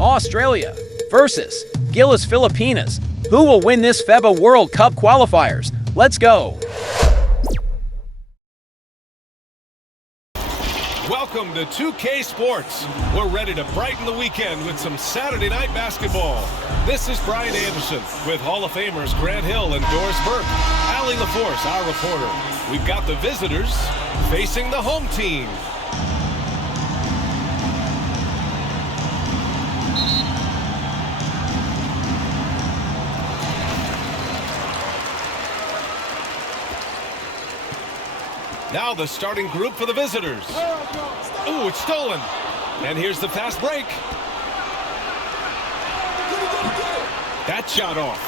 Australia versus GILAS Pilipinas. Who will win this FIBA World Cup qualifiers? Let's go! Welcome to 2K Sports. We're ready to brighten the weekend with some Saturday night basketball. This is Brian Anderson with Hall of Famers Grant Hill and Doris Burke. Allie LaForce, our reporter. We've got the visitors facing the home team. Now the starting group for the visitors. Ooh, it's stolen. And here's the fast break. That shot off.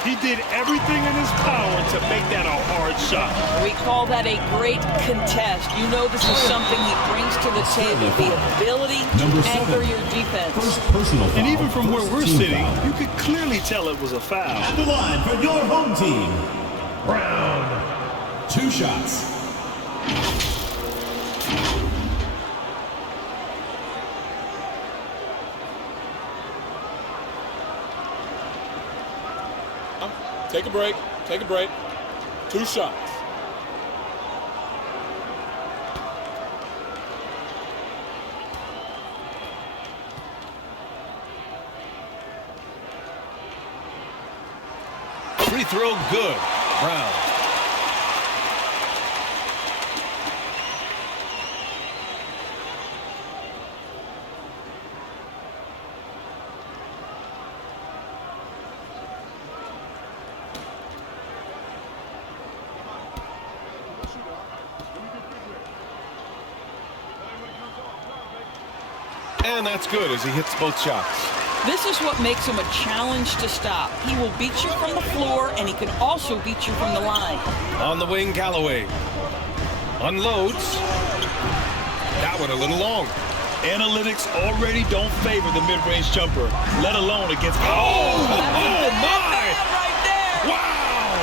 He did everything in his power to make that a hard shot. We call that a great contest. You know this is something he brings to the table, the ability to anchor your defense. And even from where we're sitting, you could clearly tell it was a foul. The line for your home team. Round 2 shots. Take a break. Take a break. 2 shots. Free throw good. Brown. And that's good as he hits both shots. This is what makes him a challenge to stop. He will beat you from the floor, and he can also beat you from the line. On the wing, Galloway. Unloads. That one a little long. Analytics already don't favor the mid-range jumper, let alone against... Oh my! Right there! Wow!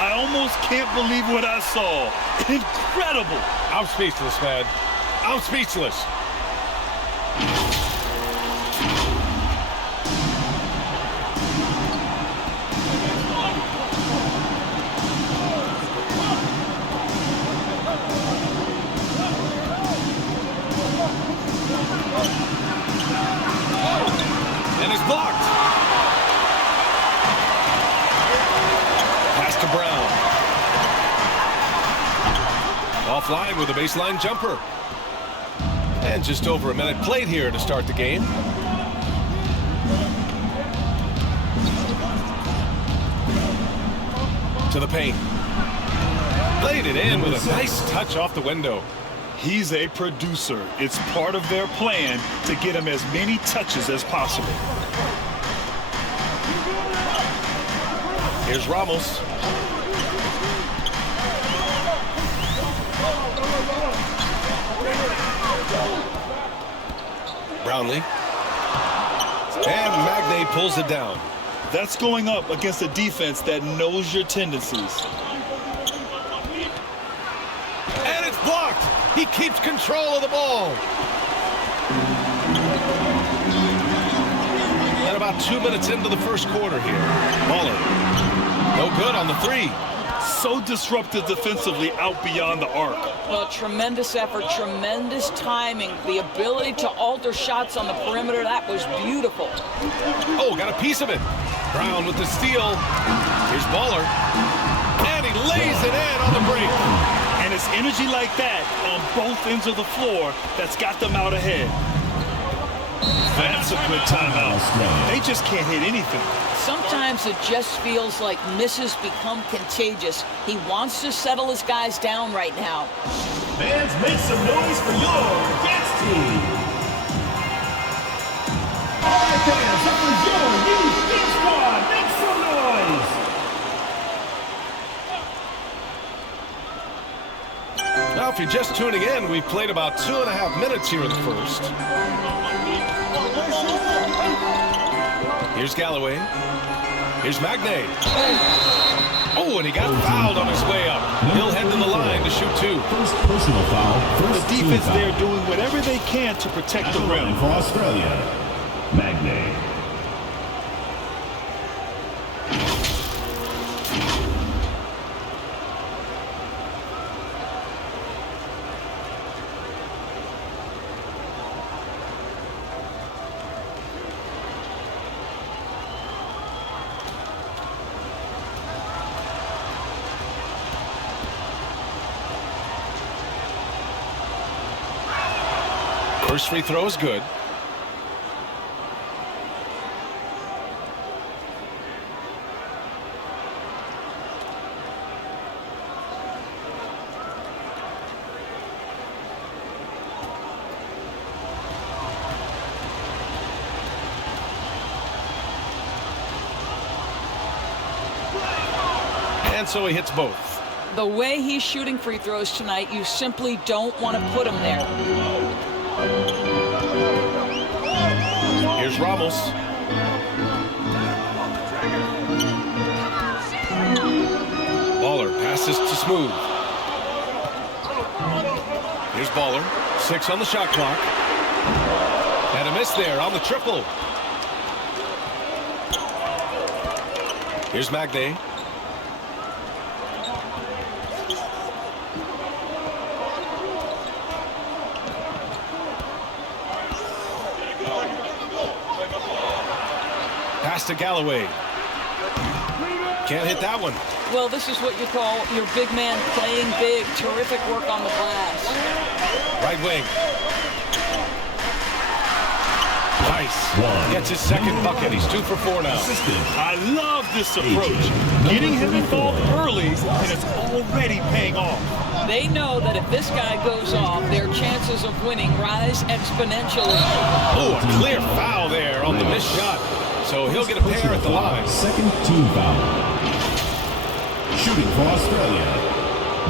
I almost can't believe what I saw. Incredible! I'm speechless, man. I'm speechless. And it's blocked. Pass to Brown. Offline with a baseline jumper. And just over a minute played here to start the game. To the paint. Played it in with a nice touch off the window. He's a producer. It's part of their plan to get him as many touches as possible. Here's Ramos. Brownlee. And Magnay pulls it down. That's going up against a defense that knows your tendencies. And it's blocked. He keeps control of the ball. And about 2 minutes into the first quarter here. Muller. No good on the 3. So disruptive defensively out beyond the arc. Well, tremendous effort, tremendous timing, the ability to alter shots on the perimeter. That was beautiful. Oh, got a piece of it. Brown with the steal. Here's Muller. And he lays it in on the break. And it's energy like that on both ends of the floor that's got them out ahead. That's a good timeout. They just can't hit anything. Sometimes it just feels like misses become contagious. He wants to settle his guys down right now. Fans, make some noise for your dance team. All right, fans, that was your new dance squad. Make some noise. Now, if you're just tuning in, we've played about 2.5 minutes here in the first. Here's Galloway. Here's Magnay. Oh, and he got fouled on his way up. He'll head to the line to shoot 2. First personal foul. The defense there doing whatever they can to protect the rim. For Australia. Magnay. First free throw is good. And so he hits both. The way he's shooting free throws tonight, you simply don't want to put him there. Here's Ramos. Baller passes to Smooth. Here's Baller. 6 on the shot clock. And a miss there on the triple. Here's Magnay. Pass to Galloway. Can't hit that one. Well, this is what you call your big man playing big. Terrific work on the glass. Right wing. Nice. Gets his second bucket. He's 2 for 4 now. I love this approach. Getting him involved early, and it's already paying off. They know that if this guy goes off, their chances of winning rise exponentially. Oh, a clear foul there on the missed shot. So he'll get a pair at the line. Second team foul. Shooting for Australia,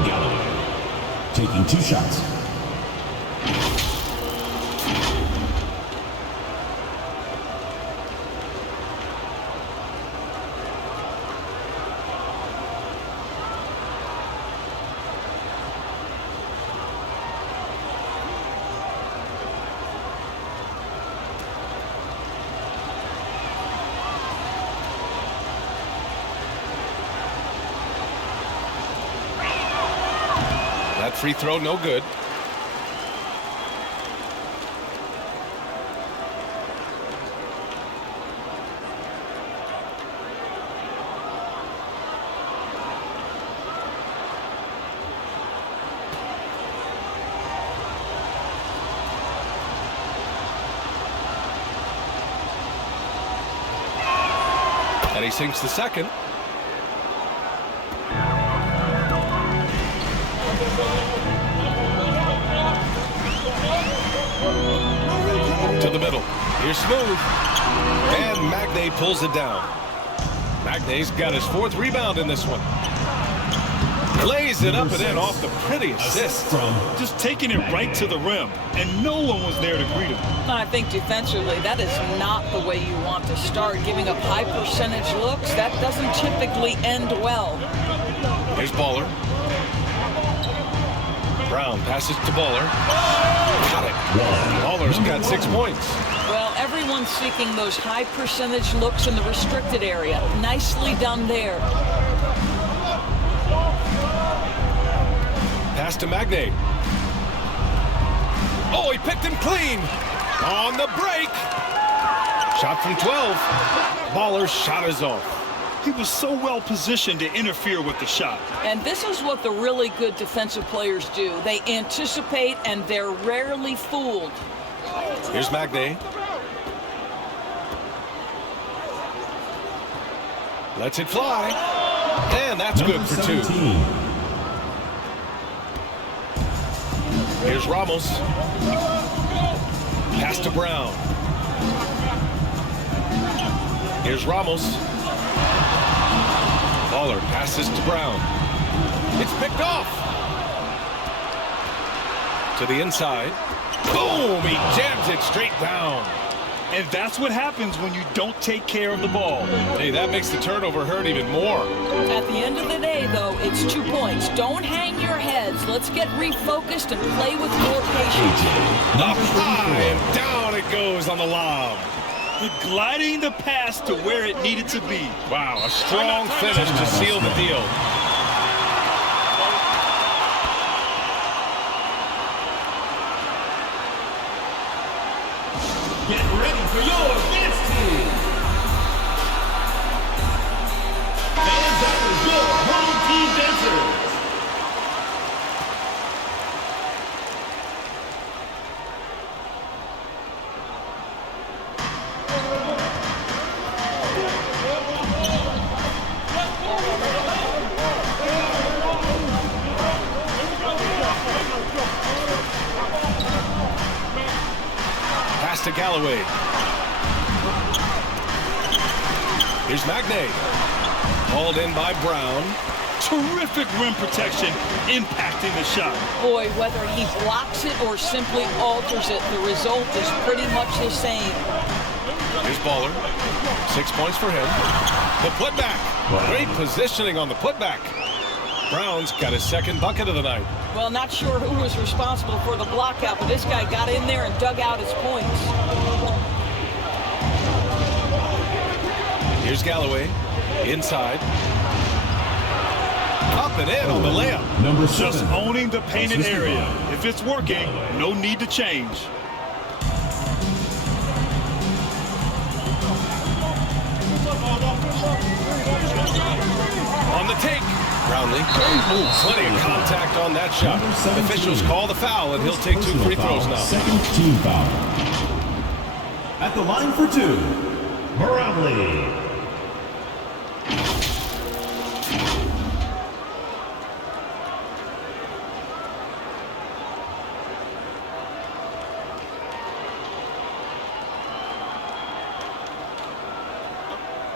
Galloway. Taking 2 shots. That free throw, no good. And he sinks the second. To the middle. Here's Smooth. And Magnay pulls it down. Magnay's got his 4th rebound in this one. Lays it up and in off the pretty assist. Just taking it right to the rim, and no one was there to greet him. I think defensively, that is not the way you want to start. Giving up high percentage looks, that doesn't typically end well. Here's Baller. Brown passes to Baller. Got it. Baller's got 6 points. Well, everyone's seeking those high percentage looks in the restricted area. Nicely done there. Pass to Magnay. Oh, he picked him clean. On the break. Shot from 12. Baller's shot is off. He was so well positioned to interfere with the shot. And this is what the really good defensive players do. They anticipate, and they're rarely fooled. Here's Magnay. Lets it fly. And that's good for 2. Here's Ramos. Pass to Brown. Here's Ramos. Baller passes to Brown. It's picked off. To the inside. Boom! He jams it straight down. And that's what happens when you don't take care of the ball. Hey, that makes the turnover hurt even more. At the end of the day, though, it's 2 points. Don't hang your heads. Let's get refocused and play with more patience. Up high and down it goes on the lob. Gliding the pass to where it needed to be. Wow, a strong finish to seal the deal. Get ready for your dance team. And that is your home team dancers. Pass to Galloway. Here's Magnay. Hauled in by Brown. Terrific rim protection, impacting the shot. Boy, whether he blocks it or simply alters it, the result is pretty much the same. Here's Baller. 6 points for him. The putback. Great positioning on the putback. Brown's got his second bucket of the night. Well, not sure who was responsible for the blockout, but this guy got in there and dug out his points. Here's Galloway. Inside. Up and in on the layup. Number Just 7. owning the painted area. If it's working, no need to change. On the take. Brownlee. Ooh, plenty of contact on that shot. Officials call the foul, and he'll take 2 free throws now. Second team foul. At the line for 2, Brownlee.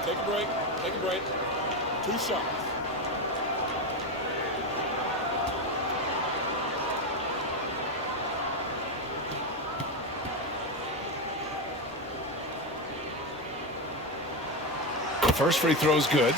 Take a break. Take a break. 2 shots. First free throw's good.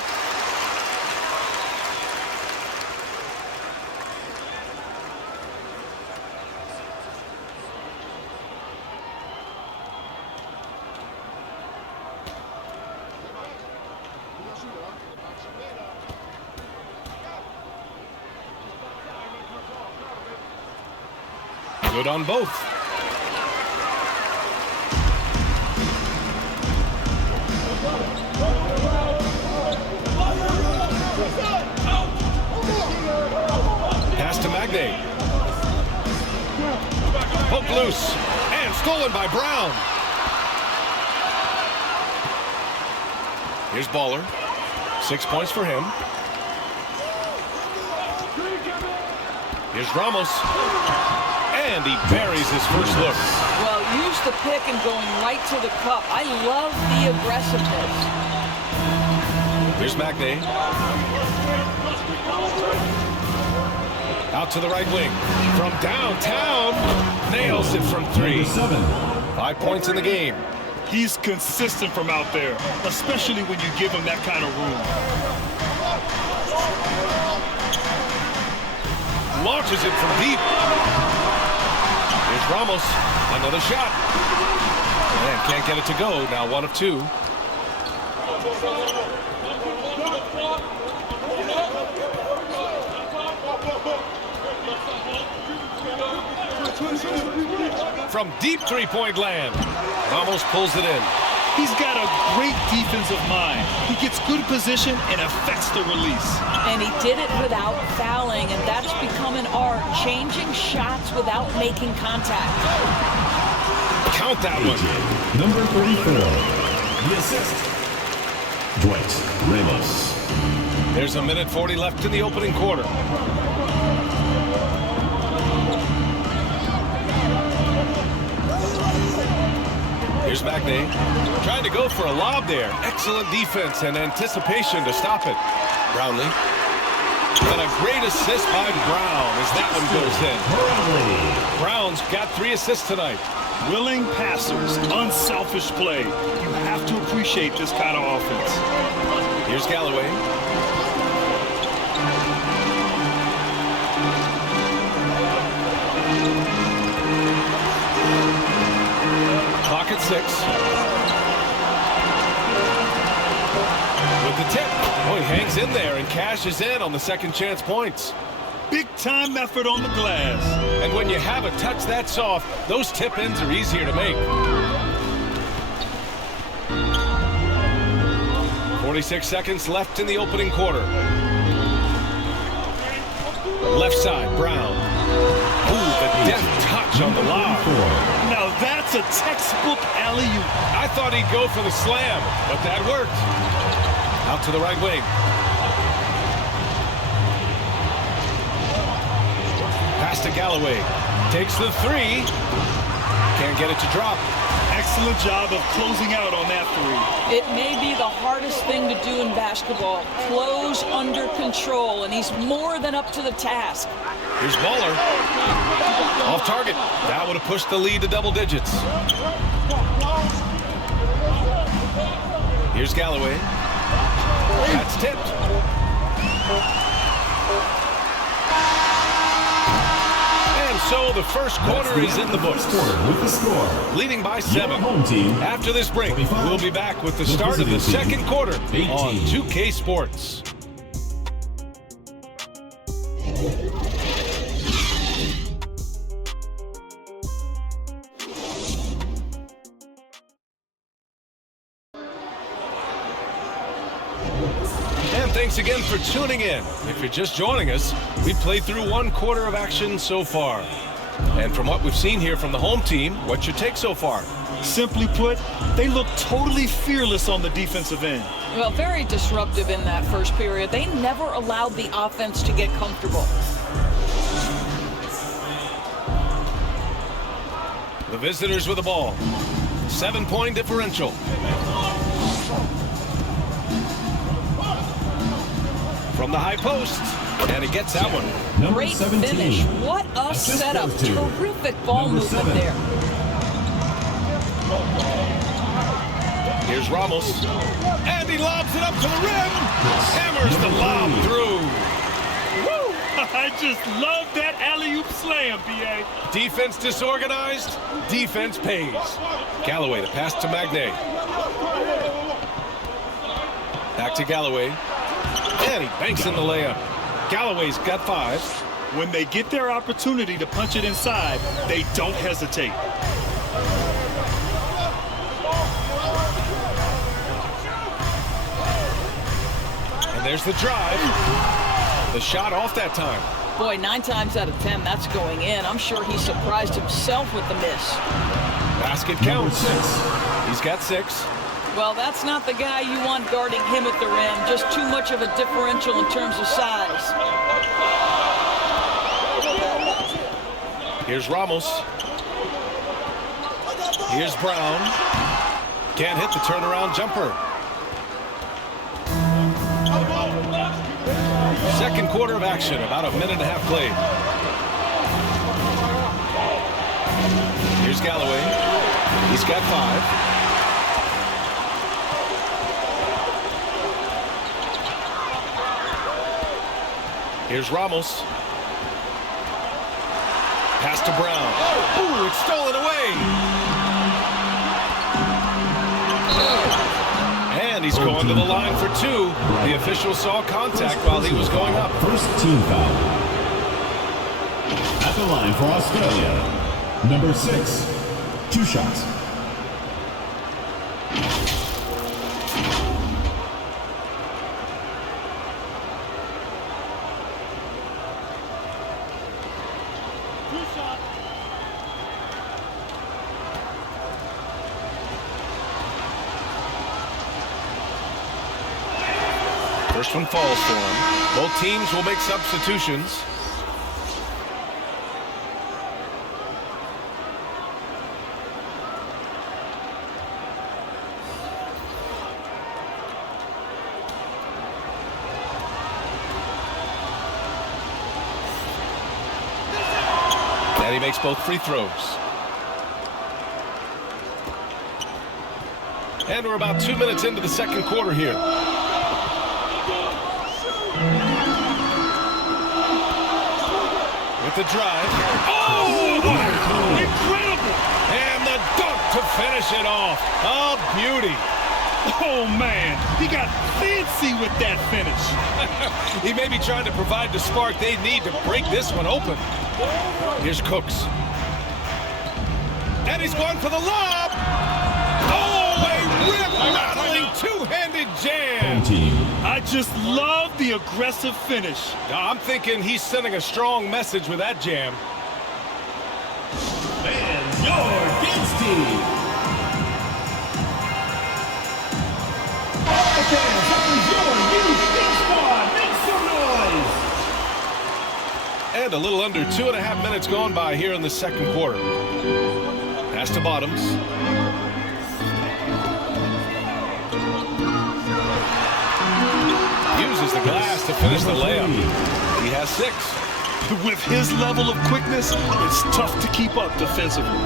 Good on both. Pass to Magnay. Poked loose and stolen by Brown. Here's Baller. 6 points for him. Here's Ramos. And he buries his first look. Well, use the pick and going right to the cup. I love the aggressiveness. Here's Magnay. Out to the right wing. From downtown. Nails it from 3. 7. 5 points in the game. He's consistent from out there, especially when you give him that kind of room. Launches it from deep. Here's Ramos. Another shot. And can't get it to go. Now 1 of 2. From deep three-point land. Ramos pulls it in. He's got a great defensive mind. He gets good position and affects the release. And he did it without fouling, and that's become an art, changing shots without making contact. Count that one. Number 34. The assist. Dwight Ramos. There's 1:40 left in the opening quarter. Here's Magnay. Trying to go for a lob there. Excellent defense and anticipation to stop it. Brownlee. And a great assist by Brown as that one goes in. Brown's got 3 assists tonight. Willing passers, unselfish play. You have to appreciate this kind of offense. Here's Galloway. Clock at 6. the tip. Oh, he hangs in there and cashes in on the second chance points. Big time effort on the glass. And when you have a touch that soft, those tip ins are easier to make. 46 seconds left in the opening quarter. Left side, Brown. Ooh, the deft touch on the lob. Now that's a textbook alley-oop. I thought he'd go for the slam, but that worked. Out to the right wing. Pass to Galloway. Takes the three. Can't get it to drop. Excellent job of closing out on that three. It may be the hardest thing to do in basketball. Close under control, and he's more than up to the task. Here's Bowler. Off target. That would have pushed the lead to double digits. Here's Galloway. That's tipped. And so the first quarter is in the books. With the score. Leading by 7. Home team. After this break, we'll be back with the start of the second quarter on 2K Sports. And thanks again for tuning in. If you're just joining us, we've played through one quarter of action so far. And from what we've seen here from the home team, what's your take so far? Simply put, they look totally fearless on the defensive end. Well, very disruptive in that first period. They never allowed the offense to get comfortable. The visitors with the ball. 7-point differential. From the high post, and he gets that one. Great 17. Finish. What a setup. Terrific ball movement there. Here's Ramos. And he lobs it up to the rim. Hammers the lob through. Woo! I just love that alley-oop slam, BA. Defense disorganized. Defense pays. Galloway, the pass to Magne. Back to Galloway. And he banks in the layup. Galloway's got 5. When they get their opportunity to punch it inside, they don't hesitate. And there's the drive. The shot off that time. Boy, 9 times out of 10, that's going in. I'm sure he surprised himself with the miss. Basket counts. He's got 6. Well, that's not the guy you want guarding him at the rim. Just too much of a differential in terms of size. Here's Ramos. Here's Brown. Can't hit the turnaround jumper. Second quarter of action, about a minute and a half played. Here's Galloway. He's got 5. Here's Ramos. Pass to Brown. Ooh, it's stolen away. And he's going to the line for 2. The official saw contact while he was going up. First team foul. At the line for Australia, number 6. 2 shots. First one falls for him. Both teams will make substitutions. And he makes both free throws. And we're about 2 minutes into the second quarter here. With the drive. Oh! Incredible! And the dunk to finish it off. A beauty. Oh, man, he got fancy with that finish. He may be trying to provide the spark they need to break this one open. Here's Cooks. And he's going for the lob. Oh, a rip-rattling two-handed jam. I just love the aggressive finish. I'm thinking he's sending a strong message with that jam. And your Games Team. All fans, that was your youth game squad. Make some noise. And a little under 2.5 minutes gone by here in the second quarter. Pass to Bottoms. Uses the glass to finish the layup. He has 6. With his level of quickness, it's tough to keep up defensively.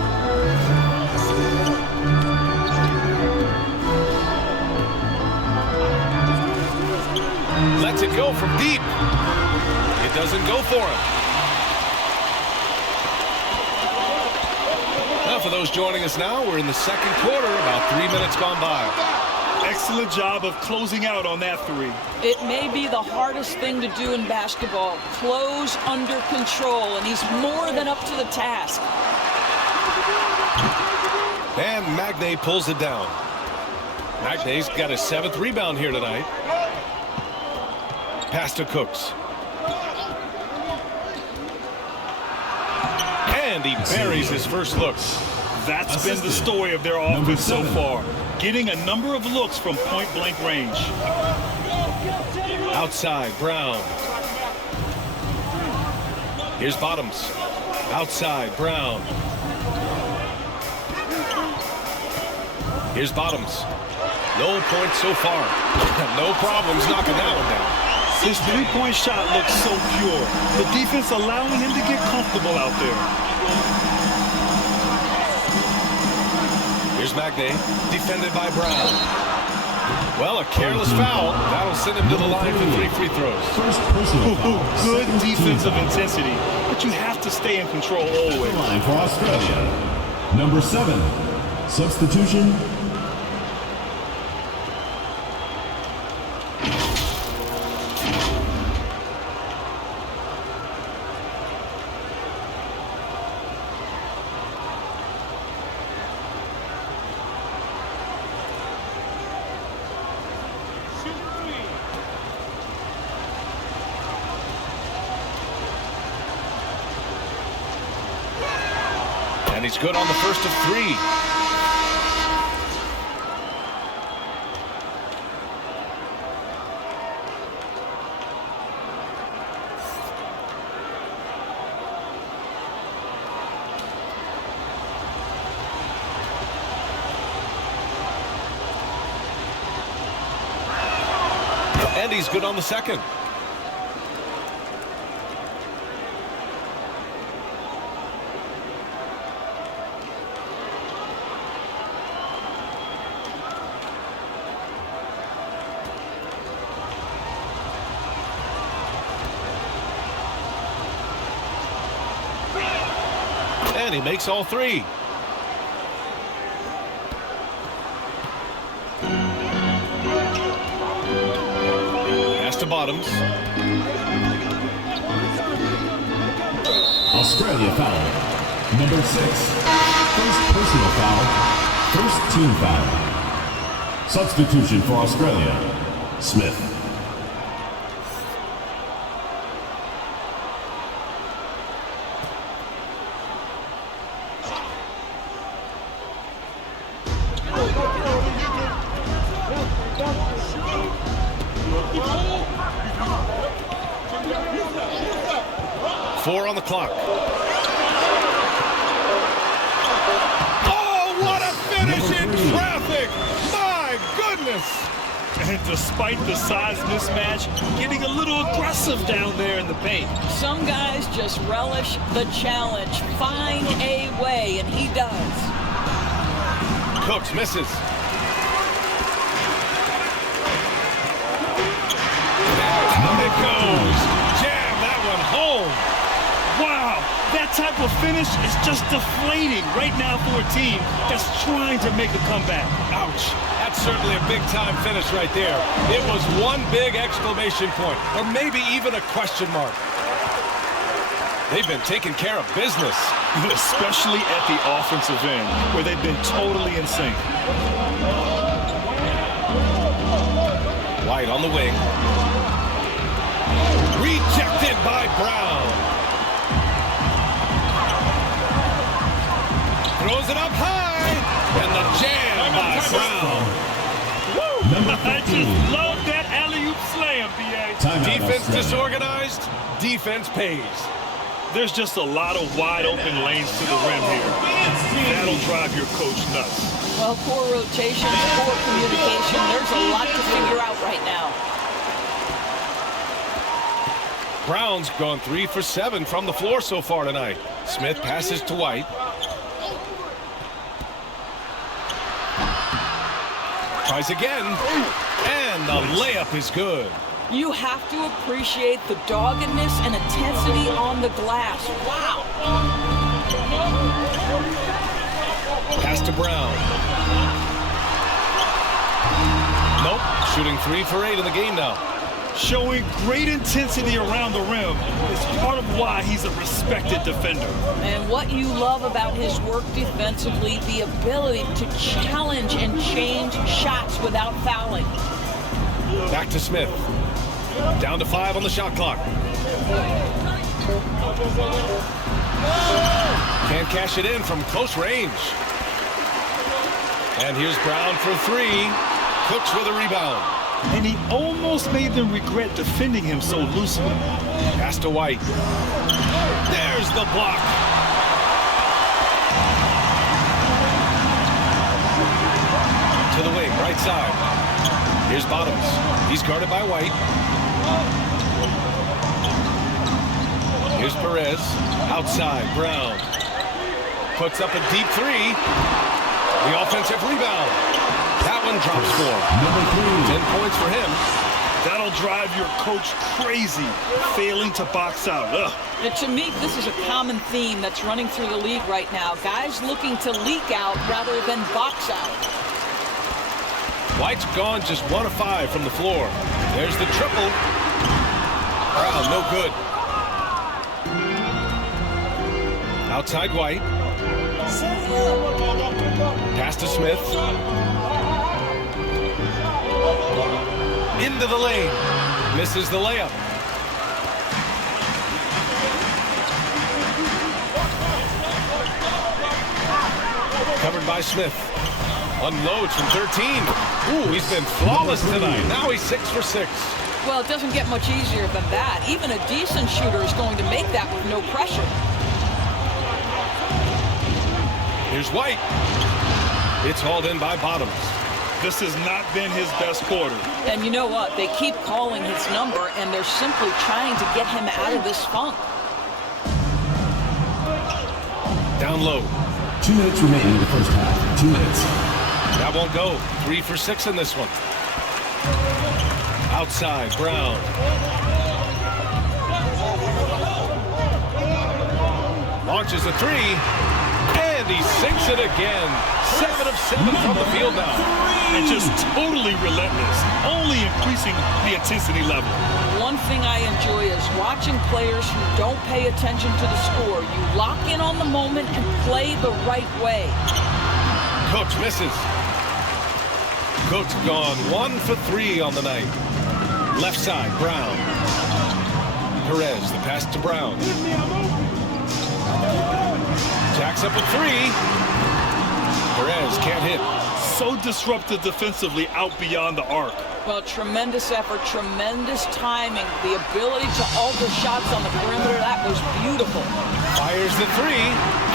Lets it go from deep. It doesn't go for him. Now for those joining us now, we're in the second quarter, about 3 minutes gone by. Excellent job of closing out on that 3. It may be the hardest thing to do in basketball. Close under control, and he's more than up to the task. And Magnay pulls it down. Magnay's got his 7th rebound here tonight. Pass to Cooks. And he buries his first look. That's been the story of their offense so far. Getting a number of looks from point-blank range. Outside, Brown. Here's Bottoms. Outside, Brown. Here's Bottoms. No points so far. No problems knocking that one down. His three-point shot looks so pure. The defense allowing him to get comfortable out there. Here's Magnay, defended by Brown. Well, a careless foul. That'll send him to the line for 3 free throws. Good defensive intensity, but you have to stay in control always. Line for Australia. Number 7, substitution. And he's good on the first of 3. And he's good on the second. And he makes all 3. Pass to Bottoms. Australia foul. Number 6. First personal foul. First team foul. Substitution for Australia. Smith. Four on the clock. Oh, what a finish in traffic! My goodness! And despite the size mismatch, getting a little aggressive down there in the paint. Some guys just relish the challenge. Find a way, and he does. Cooks misses. Down it goes. Jam that one home. Wow, That type of finish is just deflating right now for a team that's trying to make a comeback. Ouch. That's certainly a big-time finish right there. It was one big exclamation point, or maybe even a question mark. They've been taking care of business. Especially at the offensive end, where they've been totally in sync. White on the wing. Rejected by Brown. Throws it up high. And the jam by Brown. I just love that alley-oop slam, B.A. Defense disorganized. Defense pays. There's just a lot of wide-open lanes to the rim here. That'll drive your coach nuts. Well, poor rotation, poor communication. There's a lot to figure out right now. Brown's gone 3 for 7 from the floor so far tonight. Smith passes to White. Tries again. And the layup is good. You have to appreciate the doggedness and intensity on the glass. Wow. Pass to Brown. Nope. Shooting 3 for 8 in the game now. Showing great intensity around the rim is part of why he's a respected defender. And what you love about his work defensively, the ability to challenge and change shots without fouling. Back to Smith. Down to 5 on the shot clock. Can't cash it in from close range. And here's Brown for 3. Cooks with a rebound. And he almost made them regret defending him so loosely. Pass to White. There's the block. To the wing, right side. Here's Bottoms. He's guarded by White. Here's Perez. Outside, Brown. Puts up a deep 3. The offensive rebound. That one drops for him. 10 points for him. That'll drive your coach crazy, failing to box out. Ugh. And to me, this is a common theme that's running through the league right now. Guys looking to leak out rather than box out. White's gone just 1 of 5 from the floor. There's the triple. Brown, no good. Outside White. Pass to Smith. Into the lane. Misses the layup. Covered by Smith. Unloads from 13. Ooh, he's been flawless tonight. Now he's 6 for 6. Well, it doesn't get much easier than that. Even a decent shooter is going to make that with no pressure. Here's White. It's hauled in by Bottoms. This has not been his best quarter. And you know what? They keep calling his number, and they're simply trying to get him out of this funk. Down low. 2 minutes remaining in the first half. 2 minutes. That won't go. 3 for 6 in this one. Outside, Brown. Launches a 3. And he sinks it again. 7 of 7 from the field now. And just totally relentless, only increasing the intensity level. One thing I enjoy is watching players who don't pay attention to the score. You lock in on the moment and play the right way. Coach misses. Coach gone 1 for 3 on the night. Left side, Brown. Perez, the pass to Brown. Jacks up a 3. Perez can't hit. So disruptive defensively out beyond the arc. Well, tremendous effort, tremendous timing, the ability to alter shots on the perimeter. That was beautiful. Fires the 3.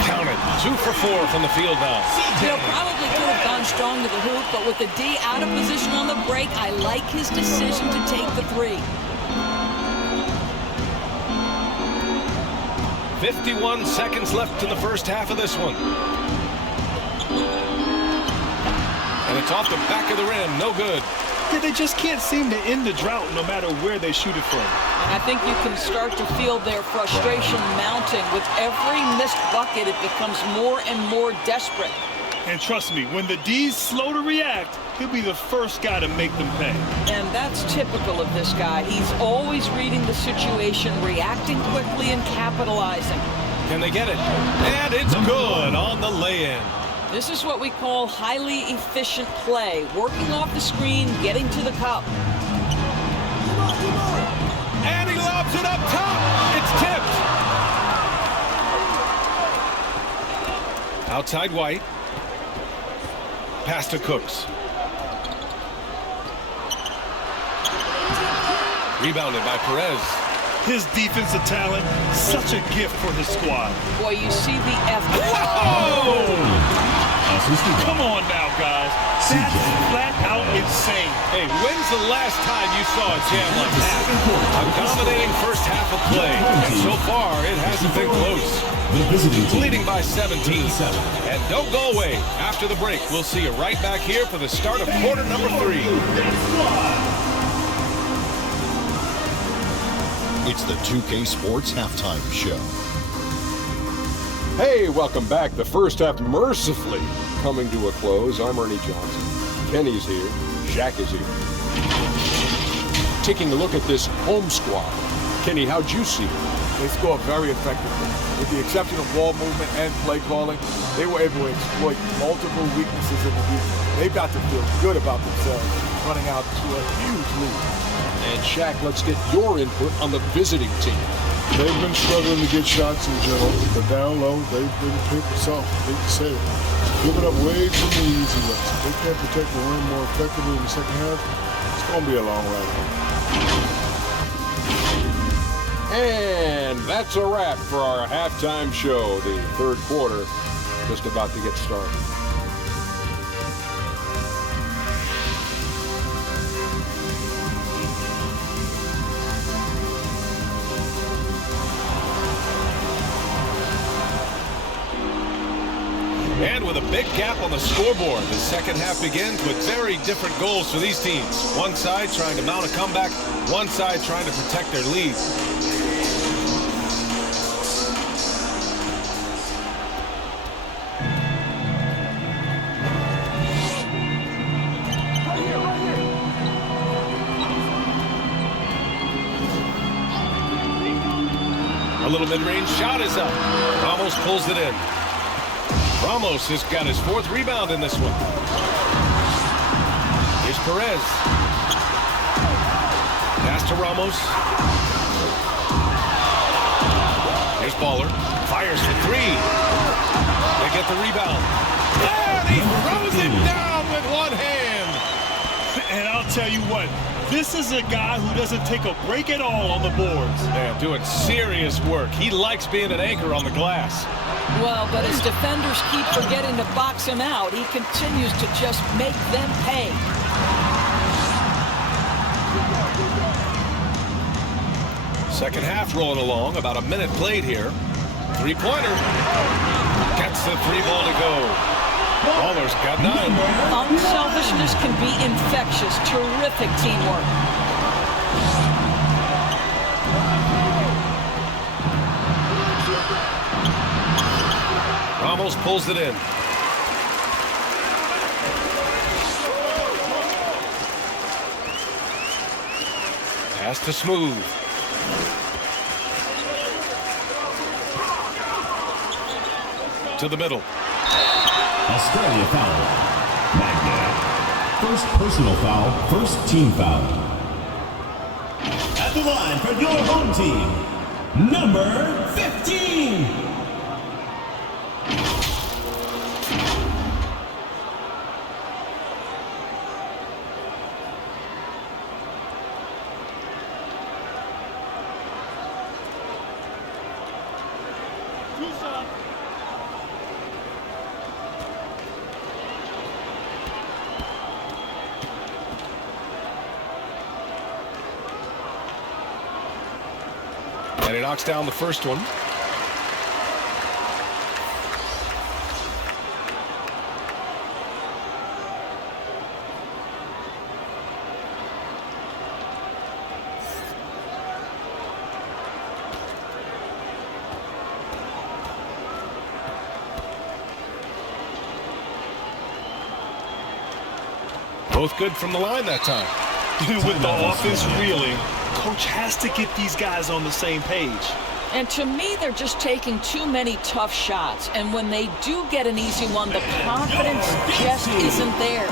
Count it. 2 for 4 from the field now. You know, probably could have gone strong to the hoop, but with the D out of position on the break, I like his decision to take the 3. 51 seconds left in the first half of this one. And it's off the back of the rim. No good. Yeah, they just can't seem to end the drought no matter where they shoot it from. And I think you can start to feel their frustration mounting. With every missed bucket, it becomes more and more desperate. And trust me, when the D's slow to react, he'll be the first guy to make them pay. And that's typical of this guy. He's always reading the situation, reacting quickly and capitalizing. Can they get it? And it's good on the lay-in. This is what we call highly efficient play. Working off the screen, getting to the cup. And he lobs it up top. It's tipped. Outside White. Pass to Cooks. Rebounded by Perez. His defensive talent, such a gift for his squad. Boy, you see the effort. Oh! Come on now, guys. That's flat out insane. Hey, when's the last time you saw a jam like that? A dominating first half of play. And so far, it hasn't been close. Leading by 17. And don't go away. After the break, we'll see you right back here for the start of quarter number 3. It's the 2K Sports Halftime Show. Hey, welcome back. The first half mercifully coming to a close. I'm Ernie Johnson. Kenny's here. Shaq is here. Taking a look at this home squad. Kenny, how'd you see it? They scored very effectively. With the exception of ball movement and play calling, they were able to exploit multiple weaknesses in the defense. They've got to feel good about themselves running out to a huge lead. And Shaq, let's get your input on the visiting team. They've been struggling to get shots in general, but down low, they've been picked soft. Hate to say it. Giving up way too many easy looks. If they can't protect the rim more effectively in the second half, it's going to be a long ride home. And that's a wrap for our halftime show. The third quarter just about to get started. And with a big gap on the scoreboard, the second half begins with very different goals for these teams. One side trying to mount a comeback, one side trying to protect their lead. A little mid-range shot is up. Ramos pulls it in. Ramos has got his 4th rebound in this one. Here's Perez. Pass to Ramos. Here's Baller. Fires for 3. They get the rebound. And he throws it down with one hand. And I'll tell you what, this is a guy who doesn't take a break at all on the boards. Yeah, doing serious work. He likes being an anchor on the glass. Well, but as defenders keep forgetting to box him out, he continues to just make them pay. Second half rolling along, about a minute played here. Three-pointer. Gets the 3 ball to go. Baller's got 9. Unselfishness can be infectious. Terrific teamwork. Ramos pulls it in. Pass to Smooth. To the middle. Australia foul. Magna. First personal foul, first team foul. At the line for your home team, number 15. And he knocks down the first one. Both good from the line that time. With the offense reeling, coach has to get these guys on the same page. And to me, they're just taking too many tough shots. And when they do get an easy one, the confidence just isn't there.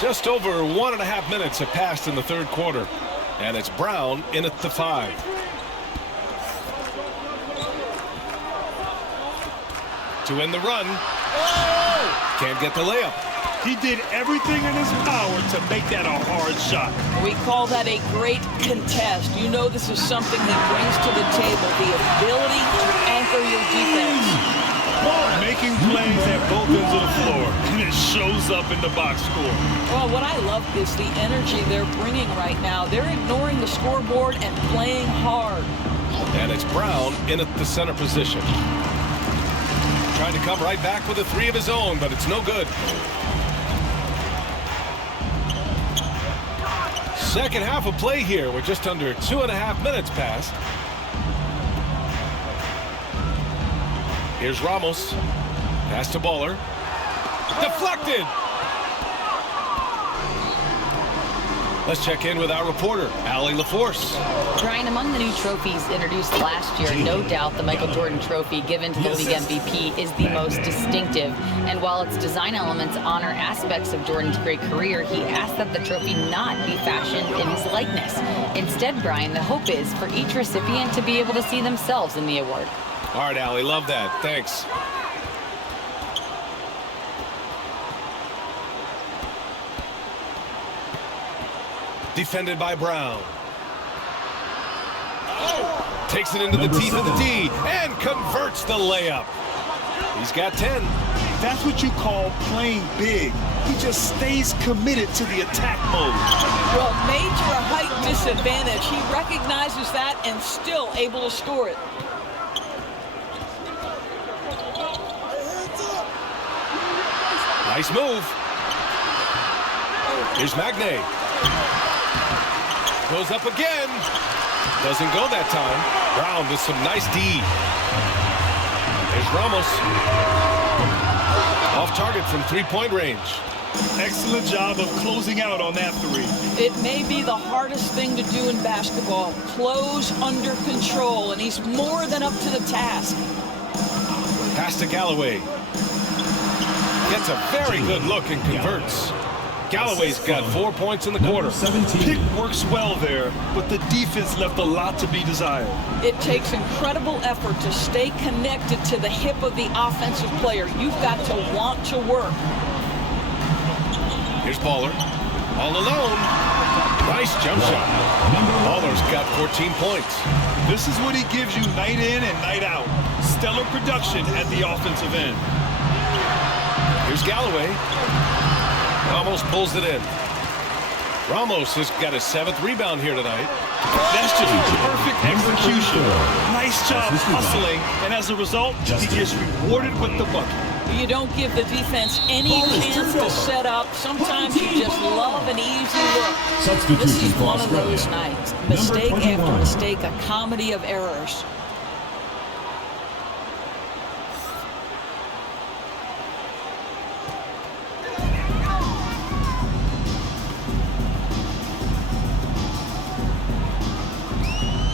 Just over 1.5 minutes have passed in the third quarter, and it's Brown in at the 5. To end the run. Can't get the layup. He did everything in his power to make that a hard shot. We call that a great contest. You know this is something he brings to the table, the ability to anchor your defense. Making plays at both ends of the floor, and it shows up in the box score. Well, what I love is the energy they're bringing right now. They're ignoring the scoreboard and playing hard. And it's Brown in at the center position. Trying to come right back with a 3 of his own, but it's no good. Second half of play here. We're just under 2.5 minutes past. Here's Ramos. Pass to Baller. Deflected. Let's check in with our reporter, Allie LaForce. Brian, among the new trophies introduced last year, no doubt the Michael Jordan Trophy given to the league MVP is the most distinctive. And while its design elements honor aspects of Jordan's great career, he asked that the trophy not be fashioned in his likeness. Instead, Brian, the hope is for each recipient to be able to see themselves in the award. All right, Allie, love that. Thanks. Defended by Brown. Takes it into the teeth of the D and converts the layup. He's got 10. That's what you call playing big. He just stays committed to the attack mode. Well, major height disadvantage. He recognizes that and still able to score it. Nice move. Here's Magne. Goes up again. Doesn't go that time. Brown with some nice D. There's Ramos. Off target from 3-point range. Excellent job of closing out on that 3. It may be the hardest thing to do in basketball. Close under control, and he's more than up to the task. Pass to Galloway. Gets a very good look and converts. Galloway's got 4 points in the quarter. Pick works well there, but the defense left a lot to be desired. It takes incredible effort to stay connected to the hip of the offensive player. You've got to want to work. Here's Baller. All alone. Nice jump shot. Baller's got 14 points. This is what he gives you night in and night out. Stellar production at the offensive end. Here's Galloway. Ramos pulls it in. Ramos has got his 7th rebound here tonight. That's just perfect execution. Nice job hustling, and as a result, he gets rewarded with the bucket. You don't give the defense any chance to set up. Sometimes you just love an easy look. This is one of those nights. Mistake after mistake, a comedy of errors.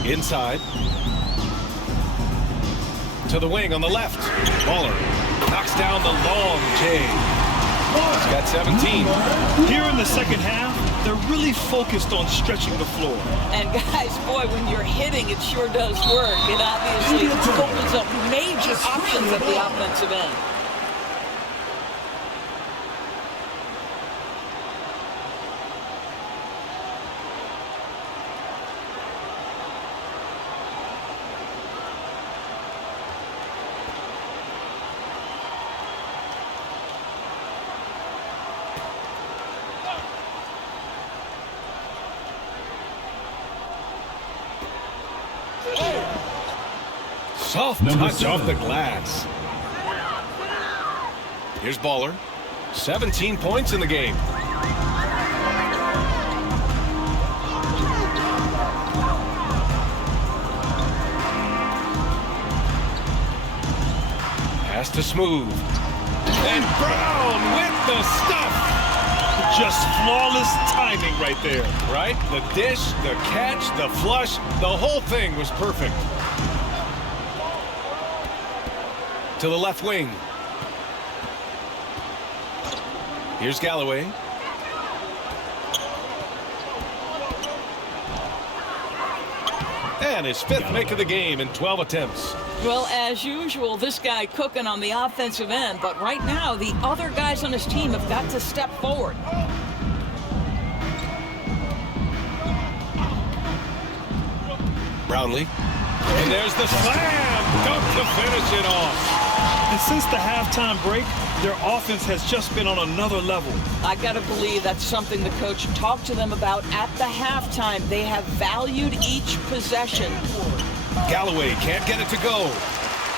Inside. To the wing on the left. Baller knocks down the long J. He's got 17. Here in the second half, they're really focused on stretching the floor. And guys, boy, when you're hitting, it sure does work. It obviously opens up major options at the offensive end. Soft touch off the glass. Here's Baller. 17 points in the game. Pass to Smooth. And Brown with the stuff. Just flawless timing right there. Right? The dish, the catch, the flush, the whole thing was perfect. To the left wing. Here's Galloway. And his fifth make of the game in 12 attempts. Well, as usual, this guy cooking on the offensive end, but right now the other guys on his team have got to step forward. Brownlee. And there's the slam. Dunk to finish it off. And since the halftime break, their offense has just been on another level. I got to believe that's something the coach talked to them about at the halftime. They have valued each possession. Galloway can't get it to go.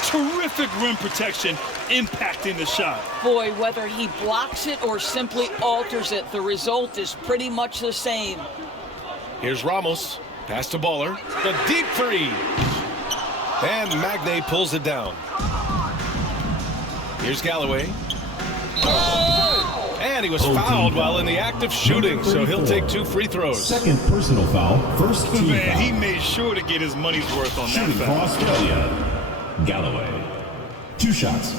Terrific rim protection, impacting the shot. Boy, whether he blocks it or simply alters it, the result is pretty much the same. Here's Ramos. Pass to Baller. The deep three. And Magne pulls it down. Here's Galloway. And he was fouled while in the act of shooting, so he'll take 2 free throws. Second personal foul, first team Man, foul. he made sure to get his money's worth on Shooting that for foul. Australia, Galloway. 2 shots.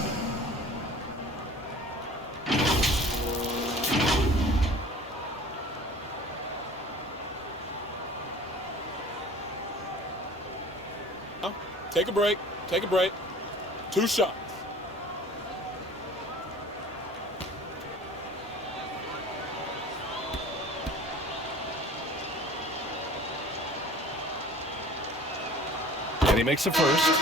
Take a break. Take a break. 2 shots. And he makes a first.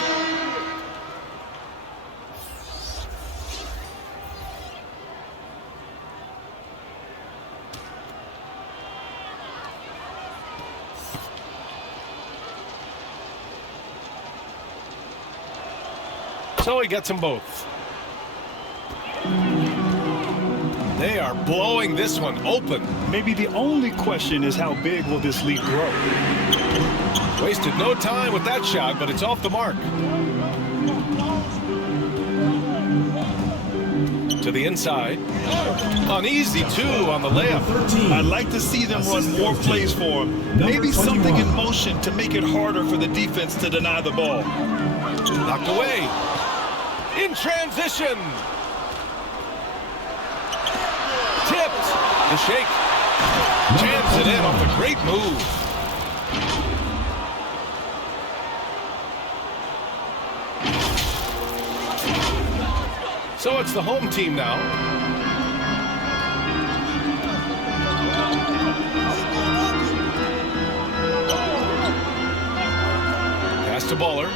So he gets them both. They are blowing this one open. Maybe the only question is how big will this lead grow? Wasted no time with that shot, but it's off the mark. To the inside. An easy 2 on the layup. I'd like to see them run more plays for him. Maybe something in motion to make it harder for the defense to deny the ball. Knocked away. In transition. Tipped. The shake. Jams it in off a great move. So it's the home team now. Pass to Baller.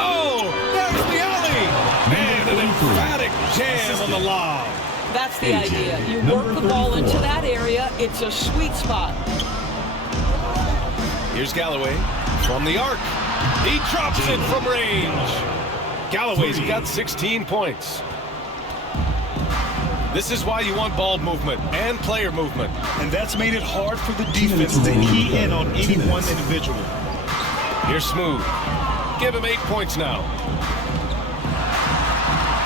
Oh, there's the alley. And an emphatic jam on the lob. That's the idea. You work the ball into that area. It's a sweet spot. Here's Galloway from the arc. He drops it from range. Galloway's got 16 points. This is why you want ball movement and player movement. And that's made it hard for the defense to key in on any one individual. Here's Smooth. Give him 8 points now.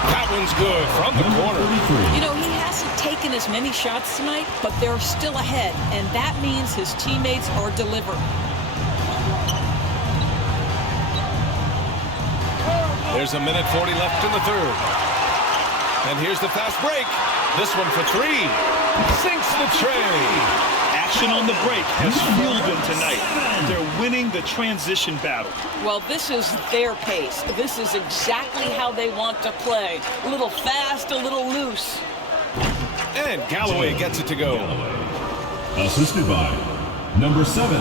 That one's good from the corner. You know, he hasn't taken as many shots tonight, but they're still ahead, and that means his teammates are delivering. There's a minute 40 left in the third. And here's the fast break. This one for three. Sinks the tray. Action on the break has fueled them tonight. They're winning the transition battle. Well, this is their pace. This is exactly how they want to play. A little fast, a little loose. And Galloway gets it to go. Assisted by number 7.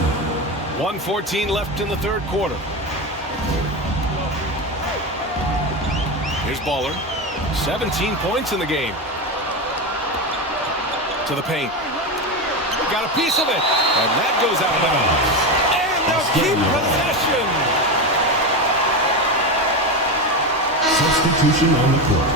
1:14 left in the third quarter. Here's Baller. 17 points in the game. To the paint. Got a piece of it. And that goes out of bounds. And they'll keep possession. Substitution on the court.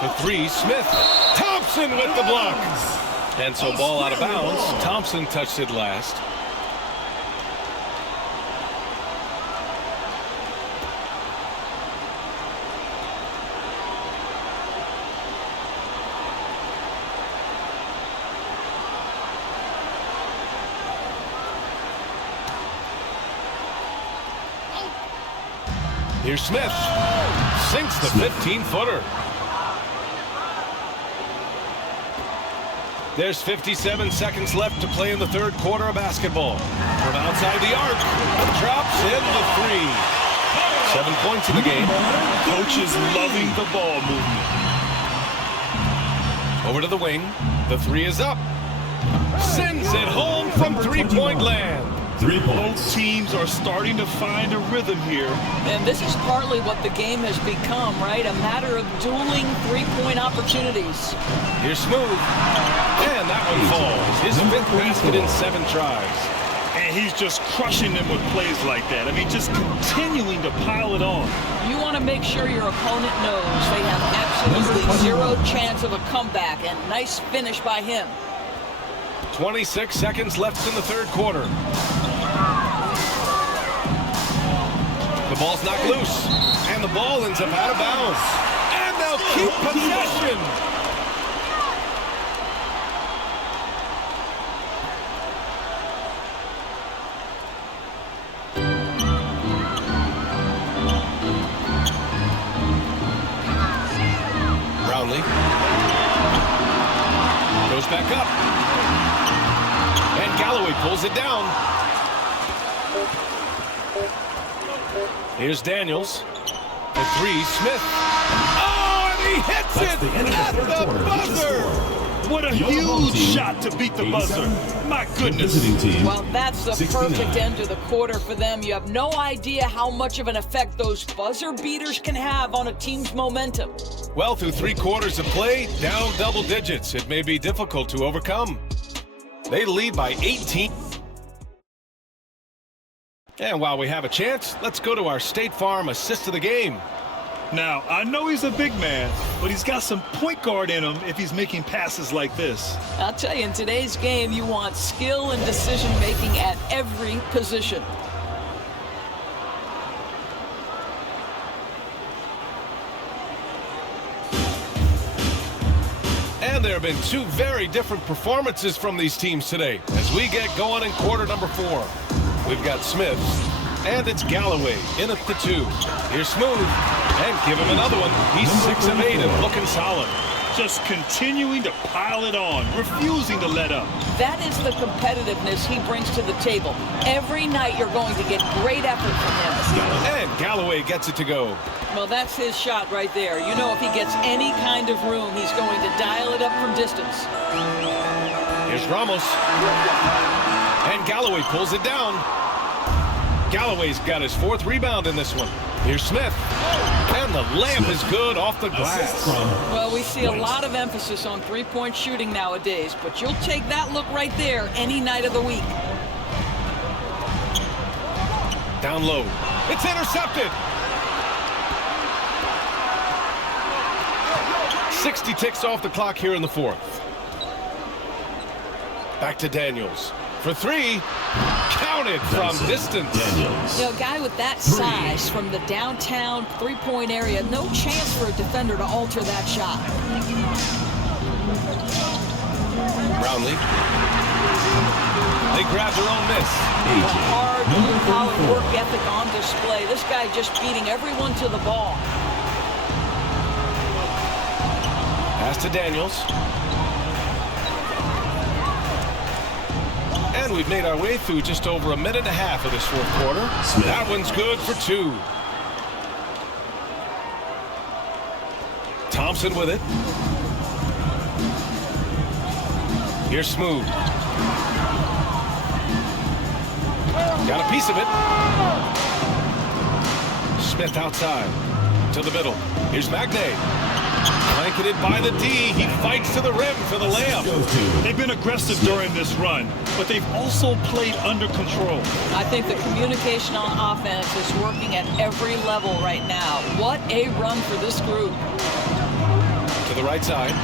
For three, Smith. Thompson with the block. And so ball out of bounds. Thompson touched it last. Here's Smith. Sinks the 15-footer. There's 57 seconds left to play in the third quarter of basketball. From outside the arc, drops in the three. 7 points in the game. Coach is loving the ball movement. Over to the wing. The three is up. Sends it home from three-point land. 3 points. Both teams are starting to find a rhythm here. And this is partly what the game has become, right? A matter of dueling three-point opportunities. Here's Smooth. And that one falls. His fifth basket in 7 tries. And he's just crushing them with plays like that. I mean, just continuing to pile it on. You want to make sure your opponent knows they have absolutely zero chance of a comeback. And nice finish by him. 26 seconds left in the third quarter. The ball's knocked loose, and the ball ends up out of bounds. And they'll keep possession. Brownlee goes back up. And Galloway pulls it down. Here's Daniels. The three, Smith. Oh, and he hits it at the buzzer. What a huge shot to beat the buzzer. My goodness. Well, that's the perfect end to the quarter for them. You have no idea how much of an effect those buzzer beaters can have on a team's momentum. Well, through 3 quarters of play, down double digits. It may be difficult to overcome. They lead by 18. And while we have a chance, let's go to our State Farm assist of the game. Now, I know he's a big man, but he's got some point guard in him if he's making passes like this. I'll tell you, in today's game, you want skill and decision-making at every position. And there have been 2 very different performances from these teams today as we get going in quarter number 4. We've got Smith, and it's Galloway in at the 2. Here's Smooth, and give him another one. He's 6 of 8 and looking solid. Just continuing to pile it on, refusing to let up. That is the competitiveness he brings to the table. Every night you're going to get great effort from him. And Galloway gets it to go. Well, that's his shot right there. You know, if he gets any kind of room, he's going to dial it up from distance. Here's Ramos. And Galloway pulls it down. Galloway's got his 4th rebound in this one. Here's Smith. And the layup is good off the glass. Well, we see a lot of emphasis on three-point shooting nowadays, but you'll take that look right there any night of the week. Down low. It's intercepted. 60 ticks off the clock here in the 4th. Back to Daniels. For 3. Count counted from distance. You know, a guy with that size from the downtown three-point area, no chance for a defender to alter that shot. Brownlee. They grab their own miss. Hard, blue-collar work ethic on display. This guy just beating everyone to the ball. Pass to Daniels. And we've made our way through just over a minute and a half of this fourth quarter. That one's good for 2. Thompson with it. Here's Smooth. Got a piece of it. Smith outside to the middle. Here's Magnay. Blanketed by the D. He fights to the rim for the layup. They've been aggressive during this run, but they've also played under control. I think the communication on offense is working at every level right now. What a run for this group. To the right side.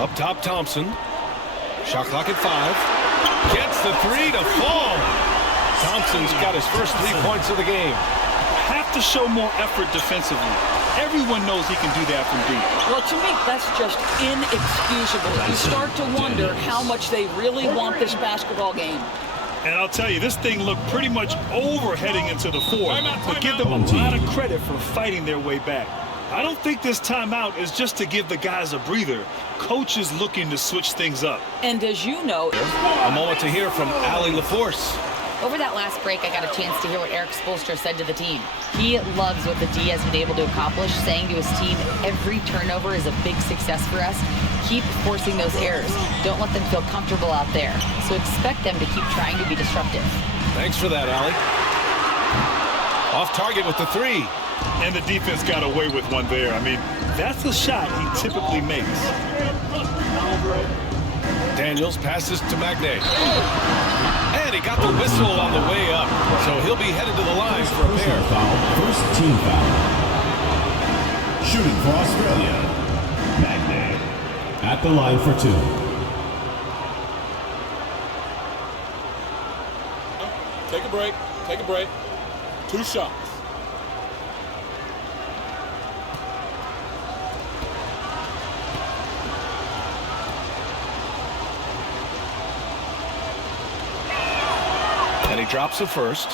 Up top, Thompson. Shot clock at 5. Gets the 3 to fall. Thompson's got his first 3 points of the game. Have to show more effort defensively. Everyone knows he can do that from deep. Well, to me, that's just inexcusable. You start to wonder how much they really want this basketball game. And I'll tell you, this thing looked pretty much over heading into the fourth. But give them a lot of credit for fighting their way back. I don't think this timeout is just to give the guys a breather. Coach is looking to switch things up. And as you know, a moment to hear from Allie LaForce. Over that last break, I got a chance to hear what Eric Spoelstra said to the team. He loves what the D has been able to accomplish, saying to his team, every turnover is a big success for us. Keep forcing those errors. Don't let them feel comfortable out there. So expect them to keep trying to be disruptive. Thanks for that, Allie. Off target with the 3. And the defense got away with one there. I mean, that's a shot he typically makes. Daniels passes to Magnay. And he got the whistle on the way up. So he'll be headed to the line for a pair. First team foul. Shooting for Australia. Magnay at the line for 2. Take a break. Take a break. 2 shots. And he drops the first.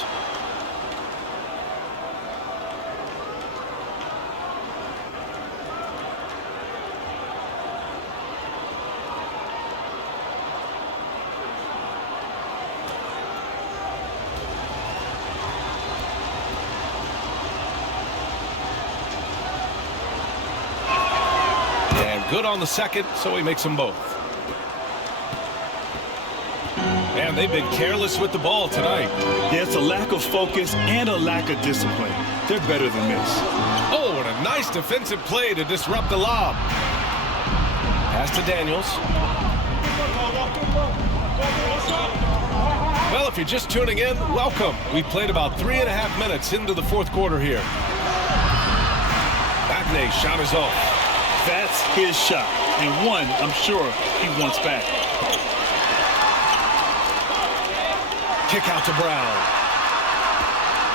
And good on the second, so he makes them both. And they've been careless with the ball tonight. Yeah, it's a lack of focus and a lack of discipline. They're better than this. Oh, and a nice defensive play to disrupt the lob. Pass to Daniels. Well, if you're just tuning in, welcome. We've played about 3.5 minutes into the fourth quarter here. Magnay's shot is off. That's his shot, and one I'm sure he wants back. Kick out to Brown.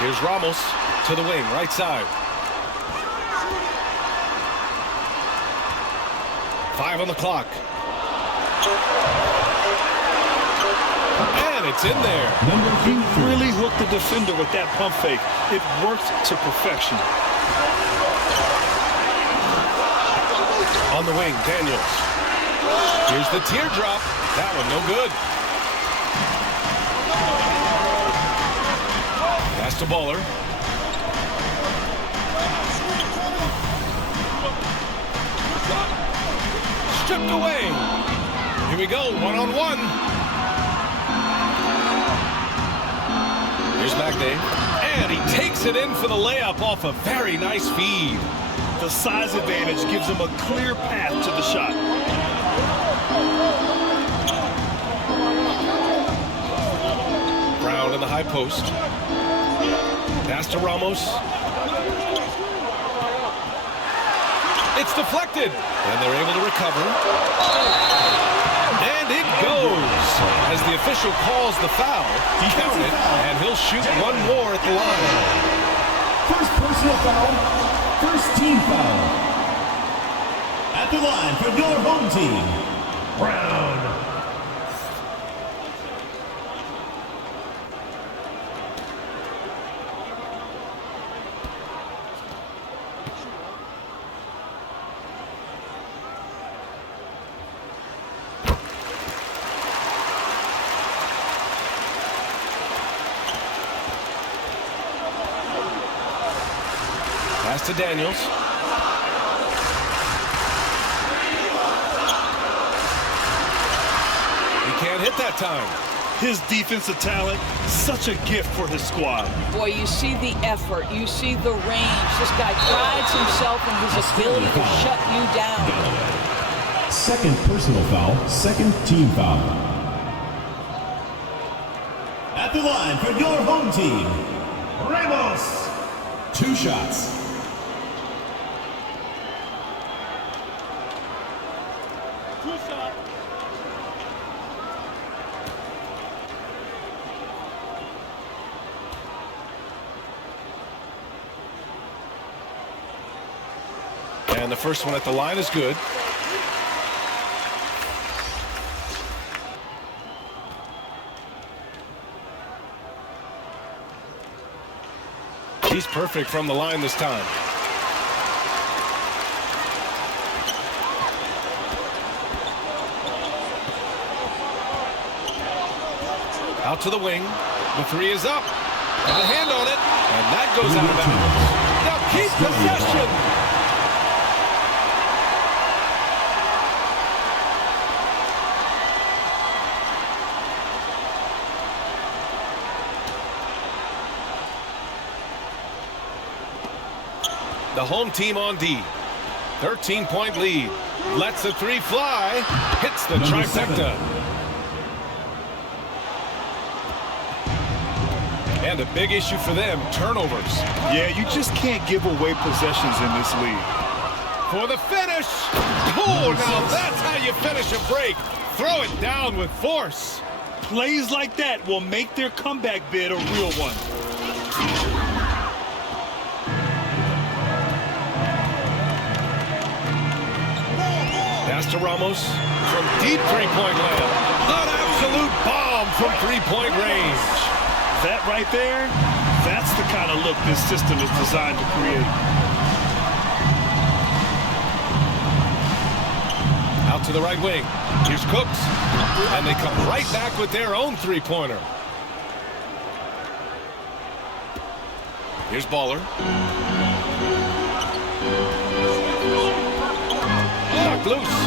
Here's Ramos to the wing, right side. 5 on the clock. And it's in there. He really hooked the defender with that pump fake. It worked to perfection. On the wing, Daniels. Here's the teardrop. That one no good. Pass to Bowler. Stripped away. Here we go, one-on-one. Here's Magnay. And he takes it in for the layup off a very nice feed. The size advantage gives him a clear path to the shot. Brown in the high post. Pass to Ramos. It's deflected. And they're able to recover. And it goes. As the official calls the foul, count it, and he'll shoot one more at the line. First personal foul, first team foul. At the line for your home team, Brown. Pass to Daniels. He can't hit that time. His defensive talent, such a gift for his squad. Boy, you see the effort. You see the range. This guy prides himself in his ability to shut you down. Second personal foul, second team foul. At the line for your home team, Ramos. 2 shots. And the first one at the line is good. He's perfect from the line this time. Out to the wing. The 3 is up. Got a hand on it. And that goes out of bounds. Now keep possession. The home team on D. 13-point lead. Lets the 3 fly. Hits the trifecta. And a big issue for them, turnovers. Yeah, you just can't give away possessions in this league. For the finish. Oh, now that's how you finish a break. Throw it down with force. Plays like that will make their comeback bid a real one. Pass to Ramos from deep 3-point land. An absolute bomb from 3-point range. That right there, that's the kind of look this system is designed to create. Out to the right wing. Here's Cooks. And they come right back with their own 3-pointer. Here's Baller. Knocked loose.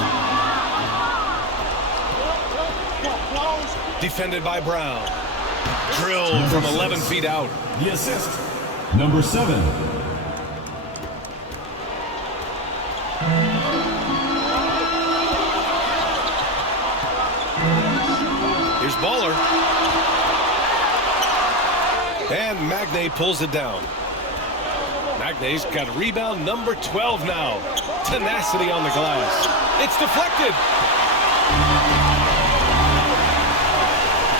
Defended by Brown. Drilled from 11 feet out. The assist, number 7. Here's Baller. And Magnay pulls it down. Magnay's got rebound number 12 now. Tenacity on the glass. It's deflected.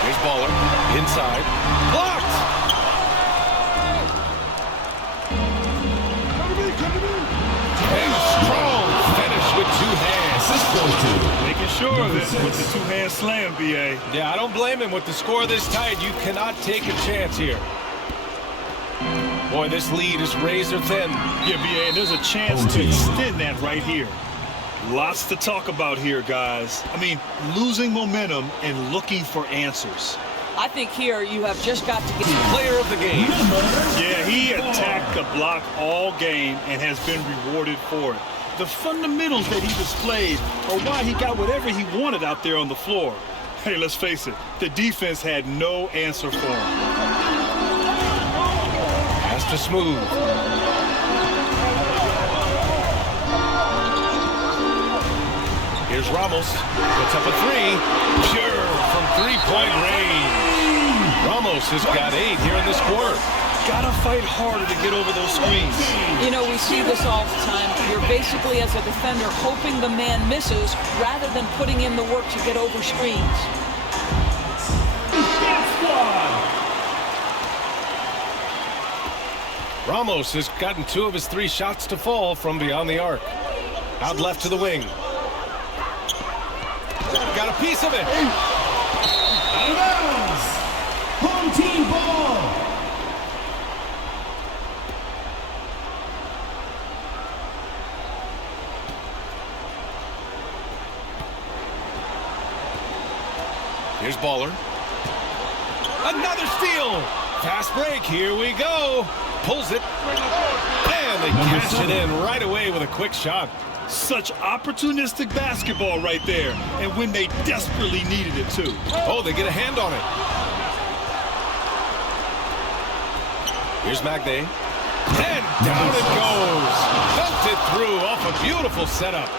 Here's Baller. Inside. Blocked. And a strong finish with 2 hands. Making sure that with the 2-hand slam, BA. Yeah, I don't blame him. With the score this tight, you cannot take a chance here. Boy, this lead is razor thin. Yeah, BA, and there's a chance to extend that right here. Lots to talk about here, guys. I mean, losing momentum and looking for answers. I think here you have just got to get player of the game. Yeah, he attacked the block all game and has been rewarded for it. The fundamentals that he displayed are why he got whatever he wanted out there on the floor. Hey, let's face it, the defense had no answer for him. Pass to Smooth. Here's Ramos. Puts up a 3. Pure from 3-point range. Ramos has got 8 here in this quarter. Gotta fight harder to get over those screens. You know, we see this all the time. You're basically, as a defender, hoping the man misses rather than putting in the work to get over screens. Ramos has gotten 2 of his 3 shots to fall from beyond the arc. Out left to the wing. Got a piece of it. Out of bounds. Home team ball. Here's Baller. Another steal. Fast break. Here we go. Pulls it. And they cash it in right away with a quick shot. Such opportunistic basketball right there. And when they desperately needed it, too. Oh, they get a hand on it. Here's Magnay. And down it goes. Dumped it through off a beautiful setup.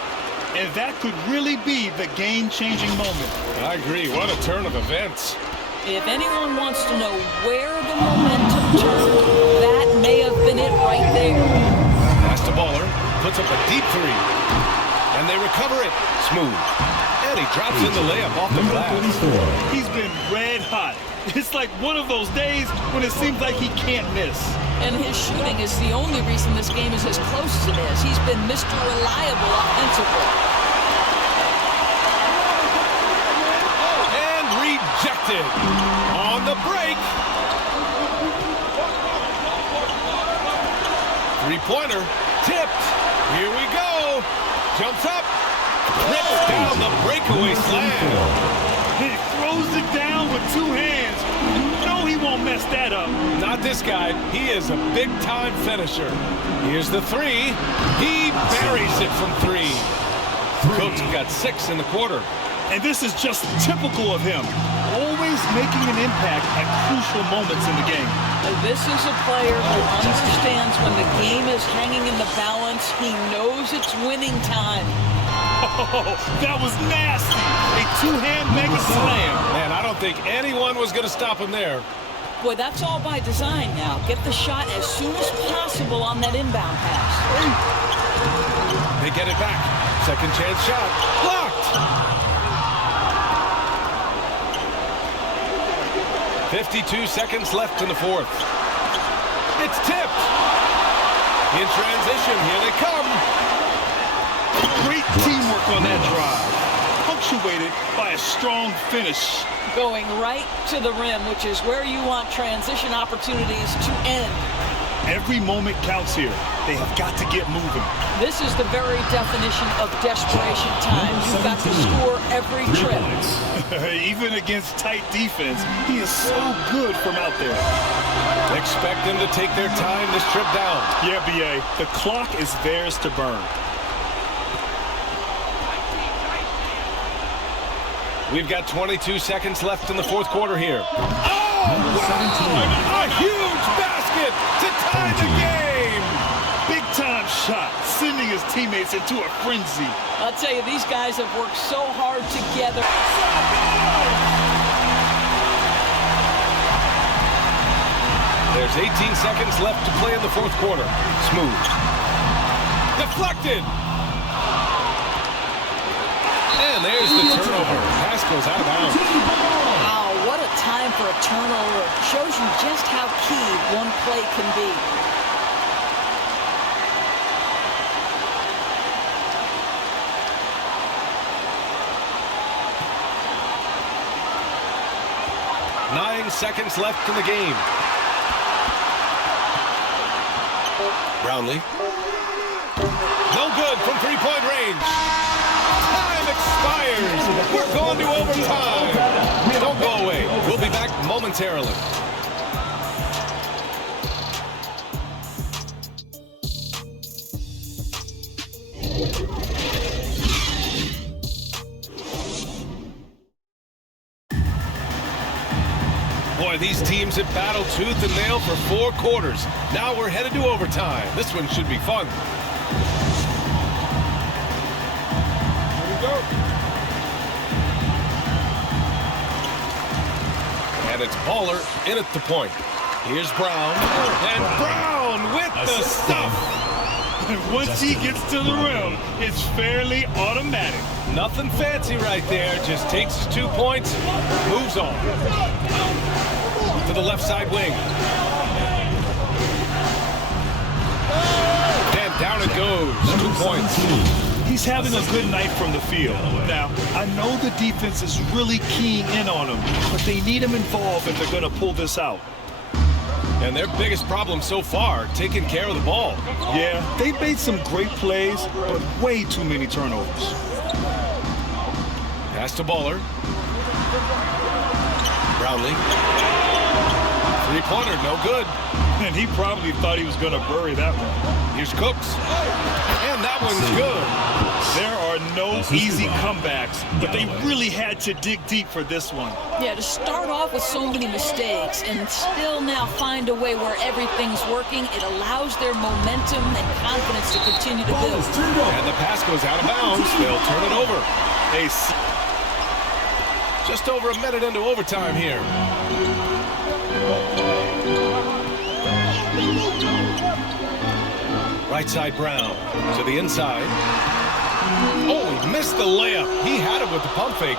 And that could really be the game-changing moment. I agree. What a turn of events. If anyone wants to know where the momentum turned, that may have been it right there. Pass to Baller. Puts up a deep 3. And they recover it. Smooth. And he drops in the layup off the glass. He's been red hot. It's like one of those days when it seems like he can't miss. And his shooting is the only reason this game is as close as it is. He's been Mr. Reliable offensively. And rejected on the break. 3-pointer. Tipped. Here we go. Jumps up. Rips down the breakaway slam. He throws it down with 2 hands. You know he won't mess that up. Not this guy. He is a big-time finisher. Here's the 3. He buries it from 3. Coach got 6 in the quarter. And this is just typical of him. Always making an impact at crucial moments in the game. This is a player who understands when the game is hanging in the balance. He knows it's winning time. Oh, that was nasty. A 2-hand mega slam. Man, I don't think anyone was going to stop him there. Boy, that's all by design now. Get the shot as soon as possible on that inbound pass. They get it back. Second chance shot. Blocked. 52 seconds left in the 4th. It's tipped. In transition, here they come. Great teamwork on that drive. Punctuated by a strong finish. Going right to the rim, which is where you want transition opportunities to end. Every moment counts here. They have got to get moving. This is the very definition of desperation time. You've got to score every trip. Even against tight defense, he is so good from out there. Expect them to take their time this trip down. Yeah, BA. The clock is theirs to burn. We've got 22 seconds left in the 4th quarter here. Oh, wow! A huge basket to tie the game! Big-time shot, sending his teammates into a frenzy. I'll tell you, these guys have worked so hard together. There's 18 seconds left to play in the 4th quarter. Smooth. Deflected! And there's the turnover. Pass goes out of bounds. Wow, what a time for a turnover. Shows you just how key one play can be. Nine seconds left in the game. Brownlee. No good from 3-point range. Time expires. We're going to overtime. Don't go away. We'll be back momentarily. Boy, these teams have battled tooth and nail for 4 quarters. Now we're headed to overtime. This one should be fun. Here we go. And it's Baller in at the point. Here's Brown, and Brown with the stuff. And once he gets to the rim, it's fairly automatic. Nothing fancy right there, just takes his 2 points, moves on. To the left side wing. And down it goes, 2 points. He's having a good night from the field. Now, I know the defense is really keying in on him, but they need him involved if they're going to pull this out. And their biggest problem so far, taking care of the ball. Yeah, they've made some great plays, but way too many turnovers. Pass to Baller. Brownlee. Three-pointer, no good. And he probably thought he was going to bury that one. Here's Cooks. And that one's good. There are no easy comebacks, but they really had to dig deep for this one. Yeah, to start off with so many mistakes and still now find a way where everything's working, it allows their momentum and confidence to continue to build. And the pass goes out of bounds. They'll turn it over. Ace. Just over a minute into overtime here. Right side Brown to the inside. Oh, he missed the layup. He had it with the pump fake.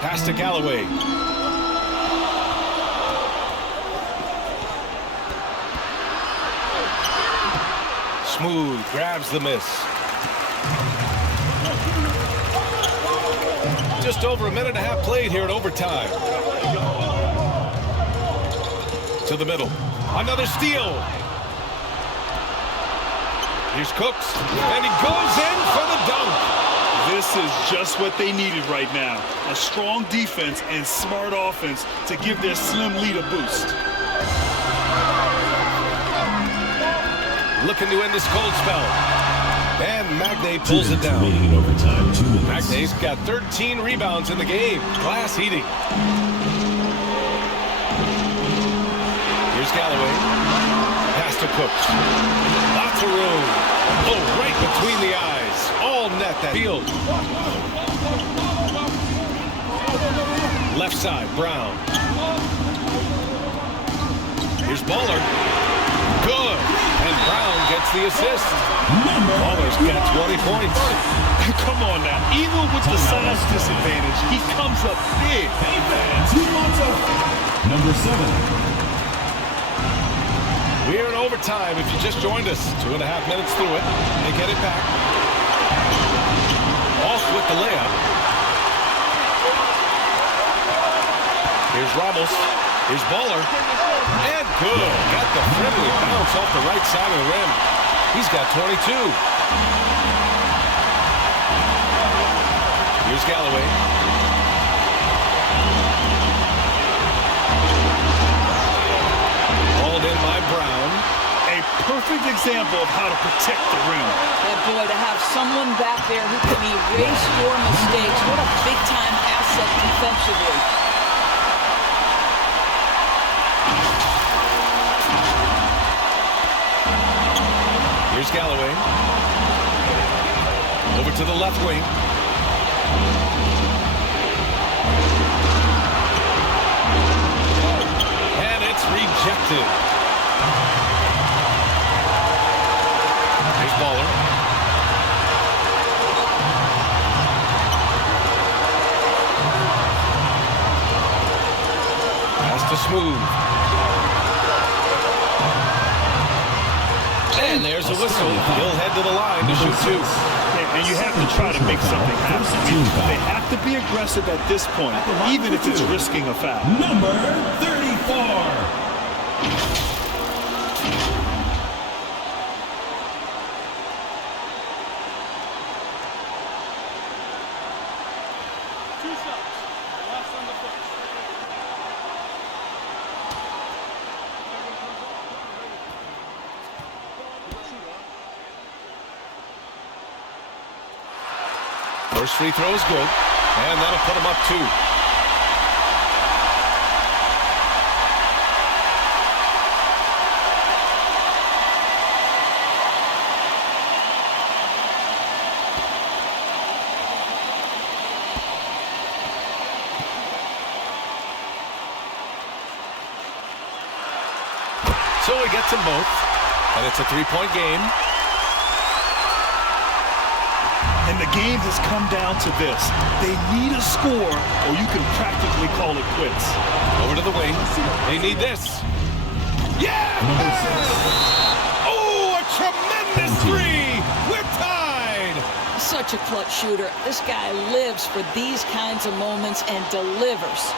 Pass to Galloway. Smooth, grabs the miss. Just over a minute and a half played here at overtime. To the middle. Another steal. Here's Cooks, and he goes in for the dunk. This is just what they needed right now. A strong defense and smart offense to give their slim lead a boost. Looking to end this cold spell. And Magnay pulls it down. Magnay's got 13 rebounds in the game. Glass heating. Here's Galloway. Pass to Cooks. Lots of room. Oh, right between the eyes. All net that field. Left side, Brown. Here's Baller. Good. And Brown gets the assist. Baller's got 20 points. Come on now. Even with the size disadvantage, he comes up big. Number 7. We're in overtime. If you just joined us, 2.5 minutes through it. They get it back. Off with the layup. Here's Ramos. Here's Baller. And good. Got the friendly bounce off the right side of the rim. He's got 22. Here's Galloway. Hauled in by Brown. A perfect example of how to protect the rim. Yeah, boy, to have someone back there who can erase your mistakes, what a big-time asset defensively. Here's Galloway. Over to the left wing. And it's rejected. Here's Baller. Pass to Smooth. And there's a whistle. He'll head to the line to shoot two. And you have to try to make something happen. They have to be aggressive at this point, even if it's risking a foul. Number 34. First free throw is good, and that'll put him up 2. he gets them both. And it's a three-point game. And the game has come down to this. They need a score, or you can practically call it quits. Over to the wing. They need this. Yeah! Oh, a tremendous three! We're tied! Such a clutch shooter. This guy lives for these kinds of moments and delivers.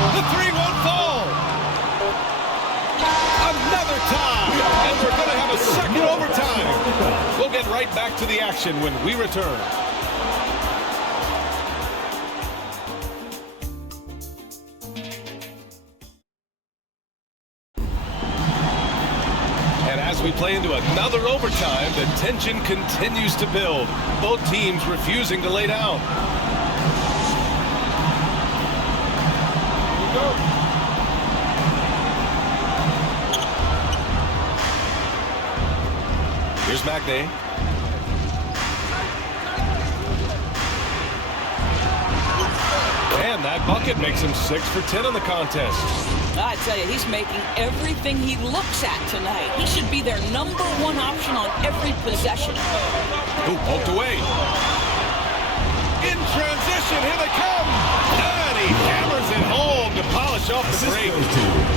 The three won't fall. Another tie. And we're going to have a second overtime. We'll get right back to the action when we return. And as we play into another overtime, the tension continues to build. Both teams refusing to lay down. Here's Magnay. And that bucket makes him 6 for 10 in the contest. I tell you, he's making everything he looks at tonight. He should be their #1 option on every possession. Ooh, poked away. In transition, here they come. And he hammers it home to polish off the break.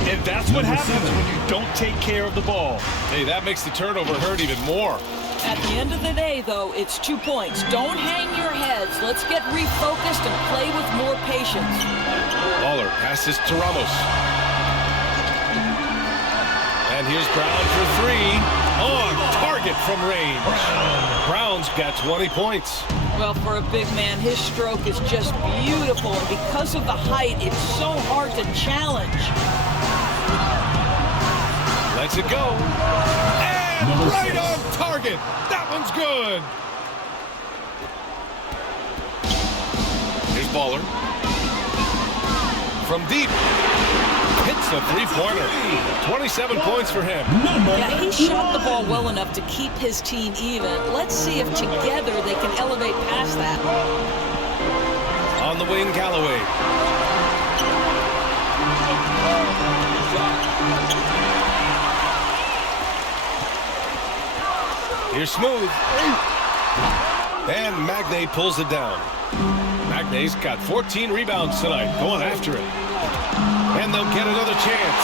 And that's what happens when you don't take care of the ball. Hey, that makes the turnover hurt even more. At the end of the day, though, it's 2 points. Don't hang your heads. Let's get refocused and play with more patience. Lawler passes to Ramos. And here's Brown for three. On target from range. Brown's got 20 points. Well, for a big man, his stroke is just beautiful. And because of the height, it's so hard to challenge. Lets it go. And right on target. That one's good. Here's Baller. From deep. Hits a three-pointer. 27 points for him. Yeah, he shot the ball well enough to keep his team even. Let's see if together they can elevate past that. On the wing, Galloway. Here's Smooth. And Magnay pulls it down. Magnay's got 14 rebounds tonight, going after it. And they'll get another chance.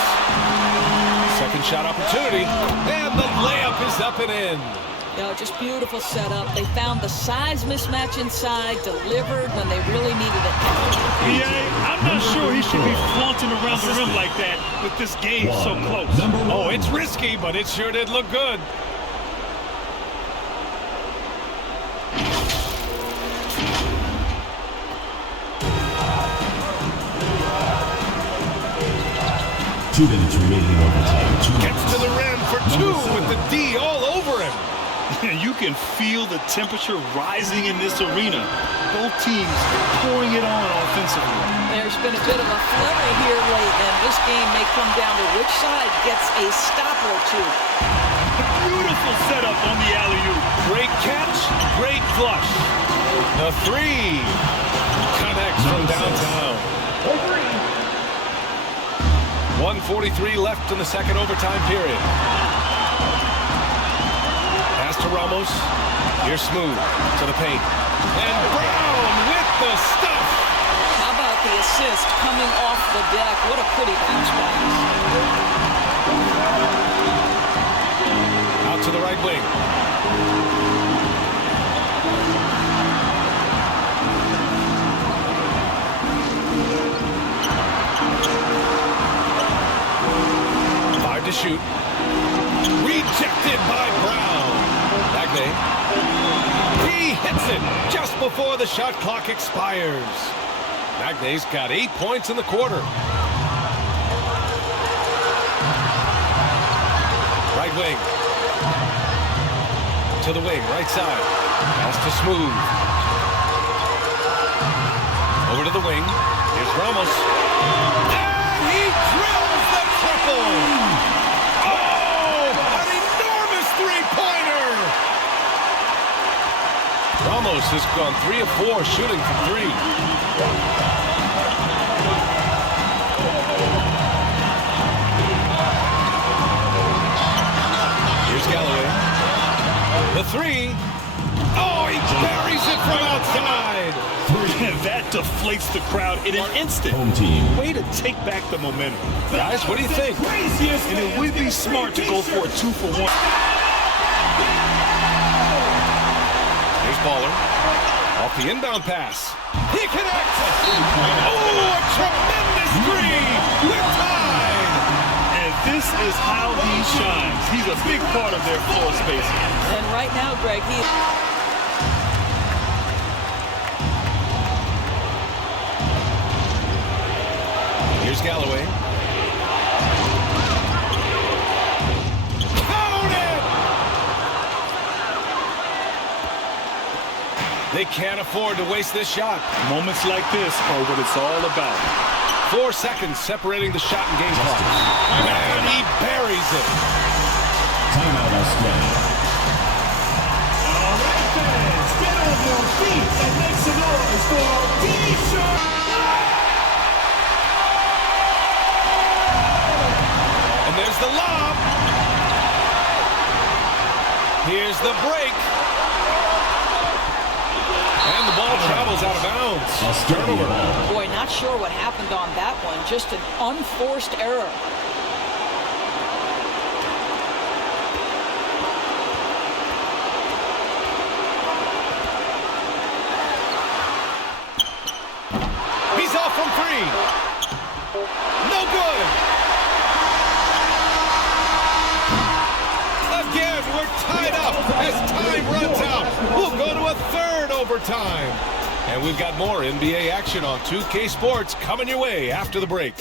Second shot opportunity. And the layup is up and in. You know, just beautiful setup. They found the size mismatch inside, delivered when they really needed it. Yeah, I'm not sure he should be flaunting around the rim like that with this game so close. Oh, it's risky, but it sure did look good. Minutes remaining in overtime. Gets to the rim for two with the D all over him. You can feel the temperature rising in this arena. Both teams pouring it on offensively. There's been a bit of a flurry here late, and this game may come down to which side gets a stop or two. Beautiful setup on the alley-oop. Great catch, great flush. The three connects from downtown. 1:43 left in the second overtime period. Pass to Ramos. Here's Smooth to the paint. And Brown with the stuff. How about the assist coming off the deck? What a pretty bounce pass. Out to the right wing. To shoot. Rejected by Brown. Magnay. He hits it just before the shot clock expires. Magnay's got 8 points in the quarter. Right wing. To the wing, right side. Pass to Smooth. Over to the wing. Here's Ramos. And he drills the triple. Oh, an enormous three-pointer. Ramos has gone 3 of 4 shooting from 3. Here's Galloway. The 3. Oh, he buries it from outside. That deflates the crowd in an instant. Home team. Way to take back the momentum. Guys, what do you think? And it would be smart to go for a 2-for-1. Here's Baller. Off the inbound pass. He connects. Oh, a tremendous three. We're tied. And this is how he shines. He's a big part of their floor spacing. And right now, Greg, Here's Galloway. Count it! They can't afford to waste this shot. Moments like this are what it's all about. 4 seconds separating the shot and game clock. And he buries it. Timeout Australia. All right, fans, get on your feet and make some noise for T-shirt. And there's the lob. Here's the break. And the ball travels out of bounds. Turnover. boy, not sure what happened on that one. Just an unforced error. He's off from 3. No good. Again, we're tied up as time runs out. We'll go to a third overtime. And we've got more NBA action on 2K Sports coming your way after the break.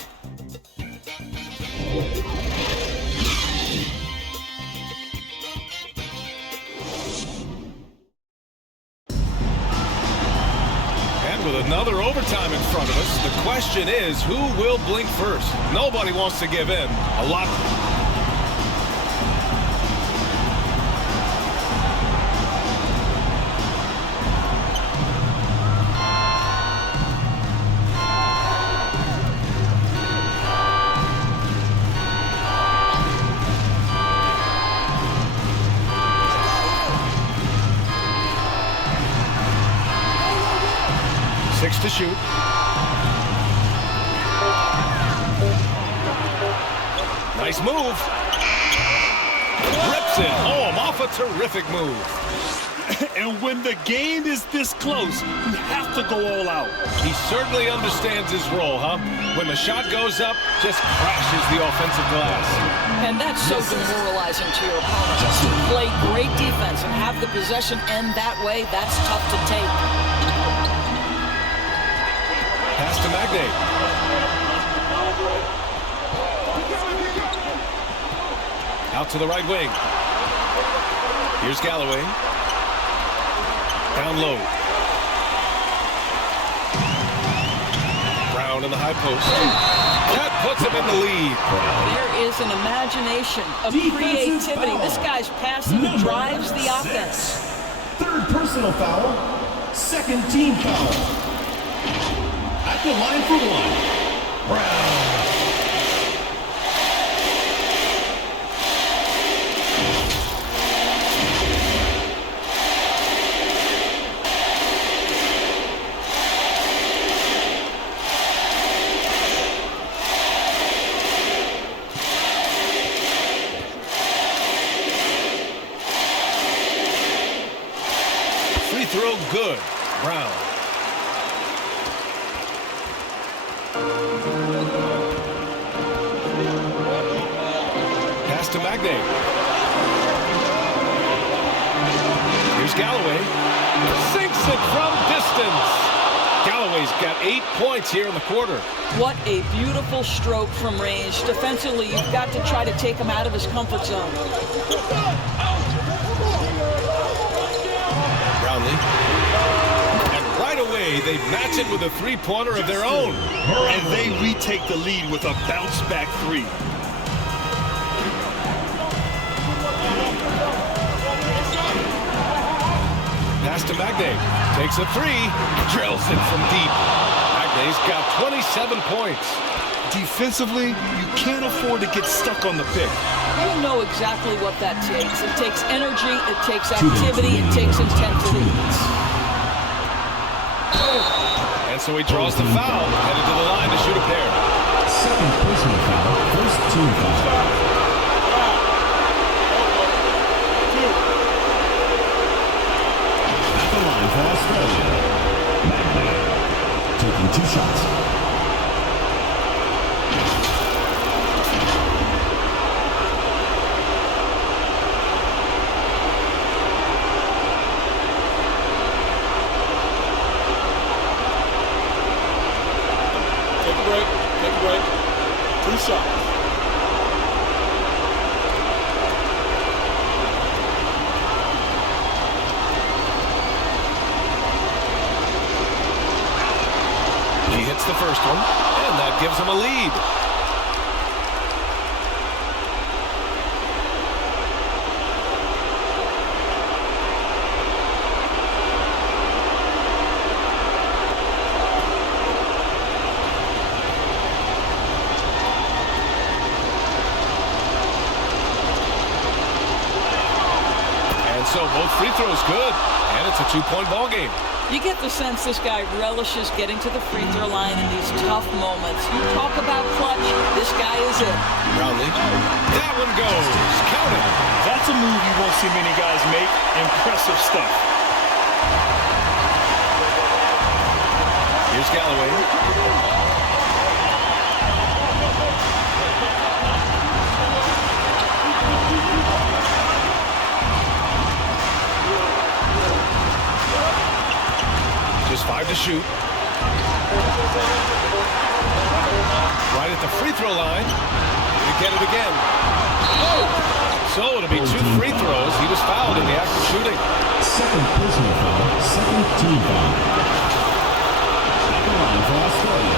And with another overtime in front of us, the question is, who will blink first? Nobody wants to give in. A lot. To shoot. Nice move. Rips it home off a terrific move. And when the game is this close, you have to go all out. He certainly understands his role, huh? When the shot goes up, just crashes the offensive glass. And that's so demoralizing to your opponent. Play great defense and have the possession end that way. That's tough to take. Pass to Magne. Out to the right wing. Here's Galloway. Down low. Brown in the high post. That puts him in the lead. There is an imagination of creativity. This guy's passing drives the offense. Third personal foul. Second team foul. At the line for one, Brown. Free throw good. Brown. Pass to Magne. Here's Galloway. Sinks it from distance. Galloway's got 8 points here in the quarter. What a beautiful stroke from range. Defensively, you've got to try to take him out of his comfort zone. Brownlee. And right right away, they match it with a three-pointer of their own. And they retake the lead with a bounce-back three. Pass to Magnay. Takes a three. Drills it from deep. Magnay's got 27 points. Defensively, you can't afford to get stuck on the pick. You know exactly what that takes. It takes energy, it takes activity, it takes intensity. And so he draws the foul, headed to the line to shoot a pair. Second personal foul, first team foul. At the line for Australia, Magnay taking 2 shots. Take a break. 2 shots. He hits the first one, and that gives him a lead. So both free throws good, and it's a 2-point ball game. You get the sense this guy relishes getting to the free throw line in these tough moments. You talk about clutch, this guy is it. Brownlee, that one goes. Count it. That's a move you won't see many guys make. Impressive stuff. Here's Galloway. Just 5 to shoot. Right at the free throw line. To get it again. Oh! So it'll be 2 free throws. He was fouled in the act of shooting. Second personal foul, second team foul. At the line for Australia.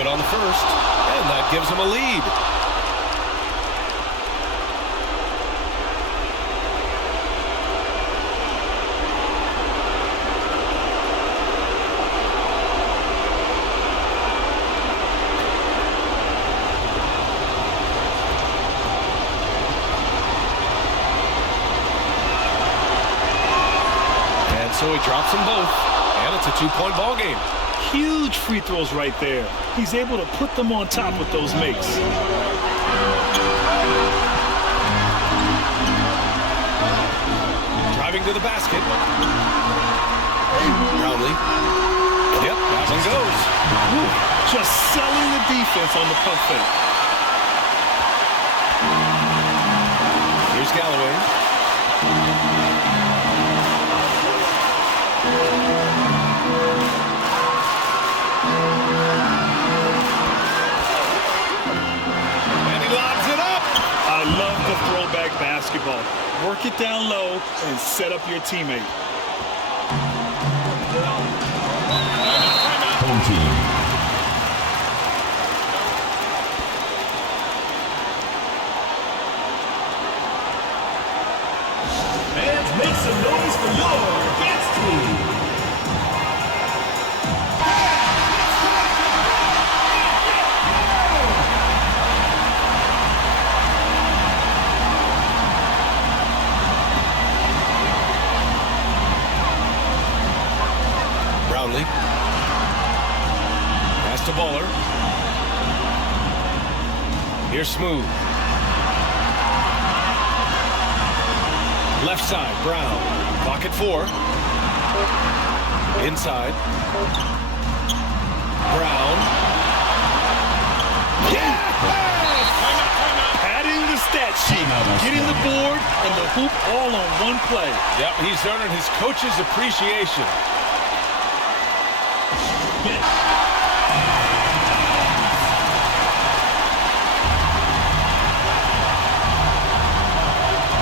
On the first, and that gives him a lead. And so he drops them both, and it's a 2-point ball game. Huge free throws right there. He's able to put them on top with those makes. Driving to the basket. Brownlee. Yep, that one goes. Just selling the defense on the pump fake. Here's Galloway. Throwback basketball. Work it down low and set up your teammate. Home team. Fans, make some noise for your GILAS team. Brownlee. Pass to Bowler. Here's Smooth. Left side, Brown. Pocket 4. Inside. Brown. Yes! Adding the stat sheet, getting the board and the hoop all on one play. Yep, he's earning his coach's appreciation.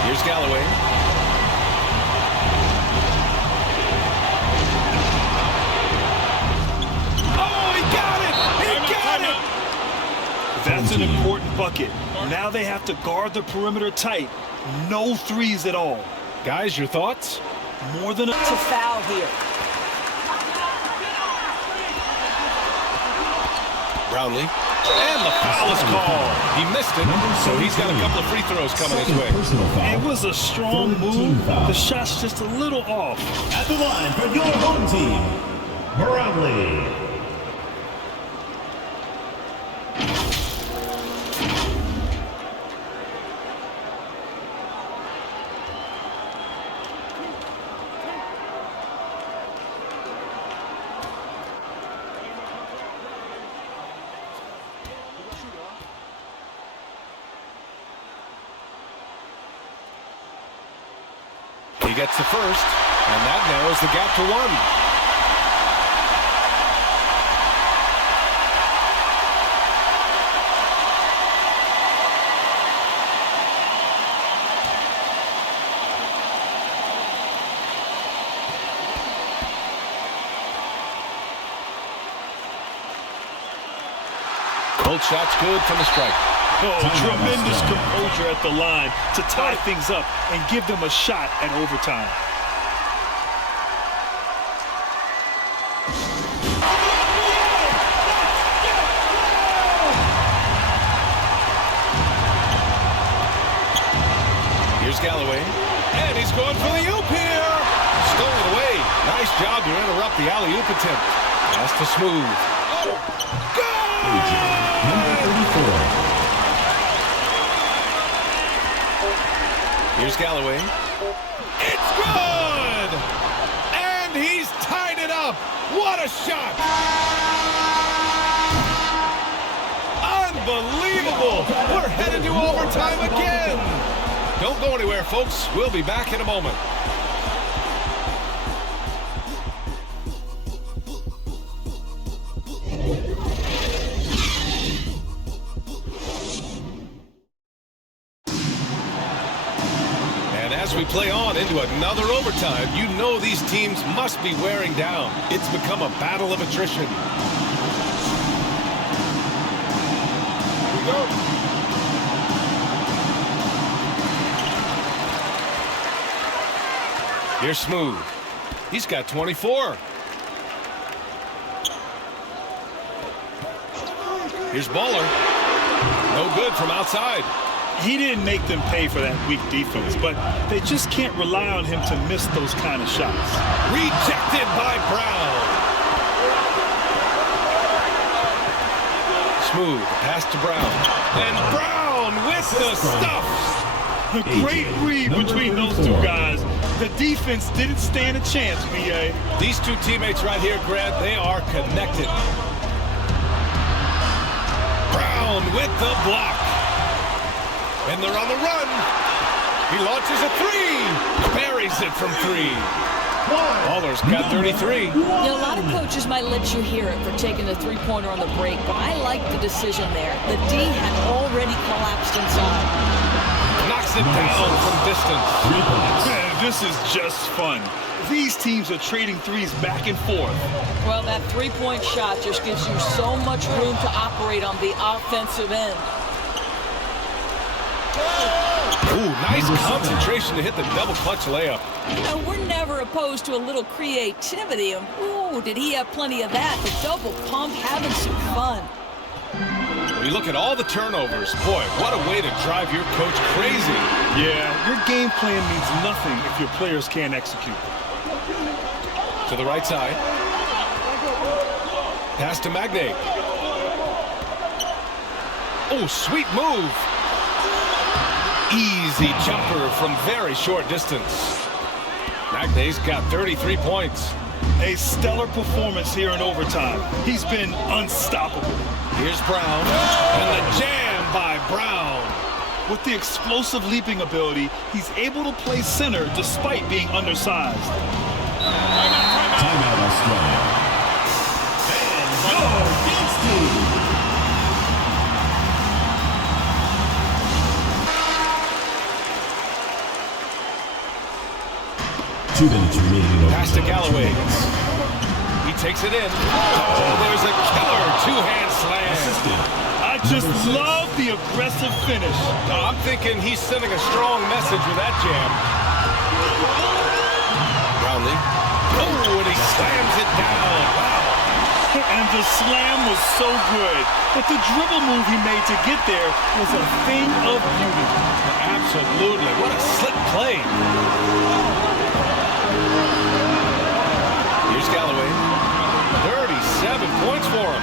Here's Galloway. Oh, he got it! He got it! That's an important bucket. Now they have to guard the perimeter tight. No threes at all. Guys, your thoughts? More than a foul here. Brownlee. And the foul is called. He missed it, so he's got a couple of free throws coming his way. It was a strong move. The shot's just a little off. At the line for your home team, Barangay. He gets the first, and that narrows the gap to 1. Both shots good from the stripe. Oh, tremendous composure at the line to tie things up and give them a shot at overtime. Here's Galloway, and he's going for the oop here. Stolen away. Nice job to interrupt the alley-oop attempt. Pass to Smooth. Oh, good! Number 34. Here's Galloway. It's good! And he's tied it up. What a shot! Unbelievable! We're headed to overtime again. Don't go anywhere, folks. We'll be back in a moment. As we play on into another overtime, you know these teams must be wearing down. It's become a battle of attrition. Here we go. Here's Smooth. He's got 24. Here's Baller. No good from outside. He didn't make them pay for that weak defense, but they just can't rely on him to miss those kind of shots. Rejected by Brown. Smooth, pass to Brown. And Brown with the stuff. A great read between those two guys. The defense didn't stand a chance, B.A. These two teammates right here, Grant, they are connected. Brown with the block. And they're on the run. He launches a three. Buries it from 3. Baller's got 33. You know, a lot of coaches might let you hear it for taking the three-pointer on the break, but I like the decision there. The D had already collapsed inside. Knocks it down from distance. Man, this is just fun. These teams are trading threes back and forth. Well, that three-point shot just gives you so much room to operate on the offensive end. Ooh, nice concentration to hit the double clutch layup. You know, we're never opposed to a little creativity. Ooh, did he have plenty of that? The double pump, having some fun. When you look at all the turnovers, boy, what a way to drive your coach crazy. Yeah, your game plan means nothing if your players can't execute. To the right side. Pass to Magnay. Oh, sweet move. Easy jumper from very short distance. Magnay's got 33 points. A stellar performance here in overtime. He's been unstoppable. Here's Brown, and the jam by Brown. With the explosive leaping ability, he's able to play center despite being undersized. Timeout, Australia. And your Games Team. 2 minutes remaining. Pass to Galloway. He takes it in. Oh, there's a killer two-hand slam. I just love the aggressive finish. I'm thinking he's sending a strong message with that jam. Brownlee. Oh, and he slams it down. Wow. And the slam was so good. But the dribble move he made to get there was a thing of beauty. Absolutely. What a slick play. Here's Galloway. 37 points for him.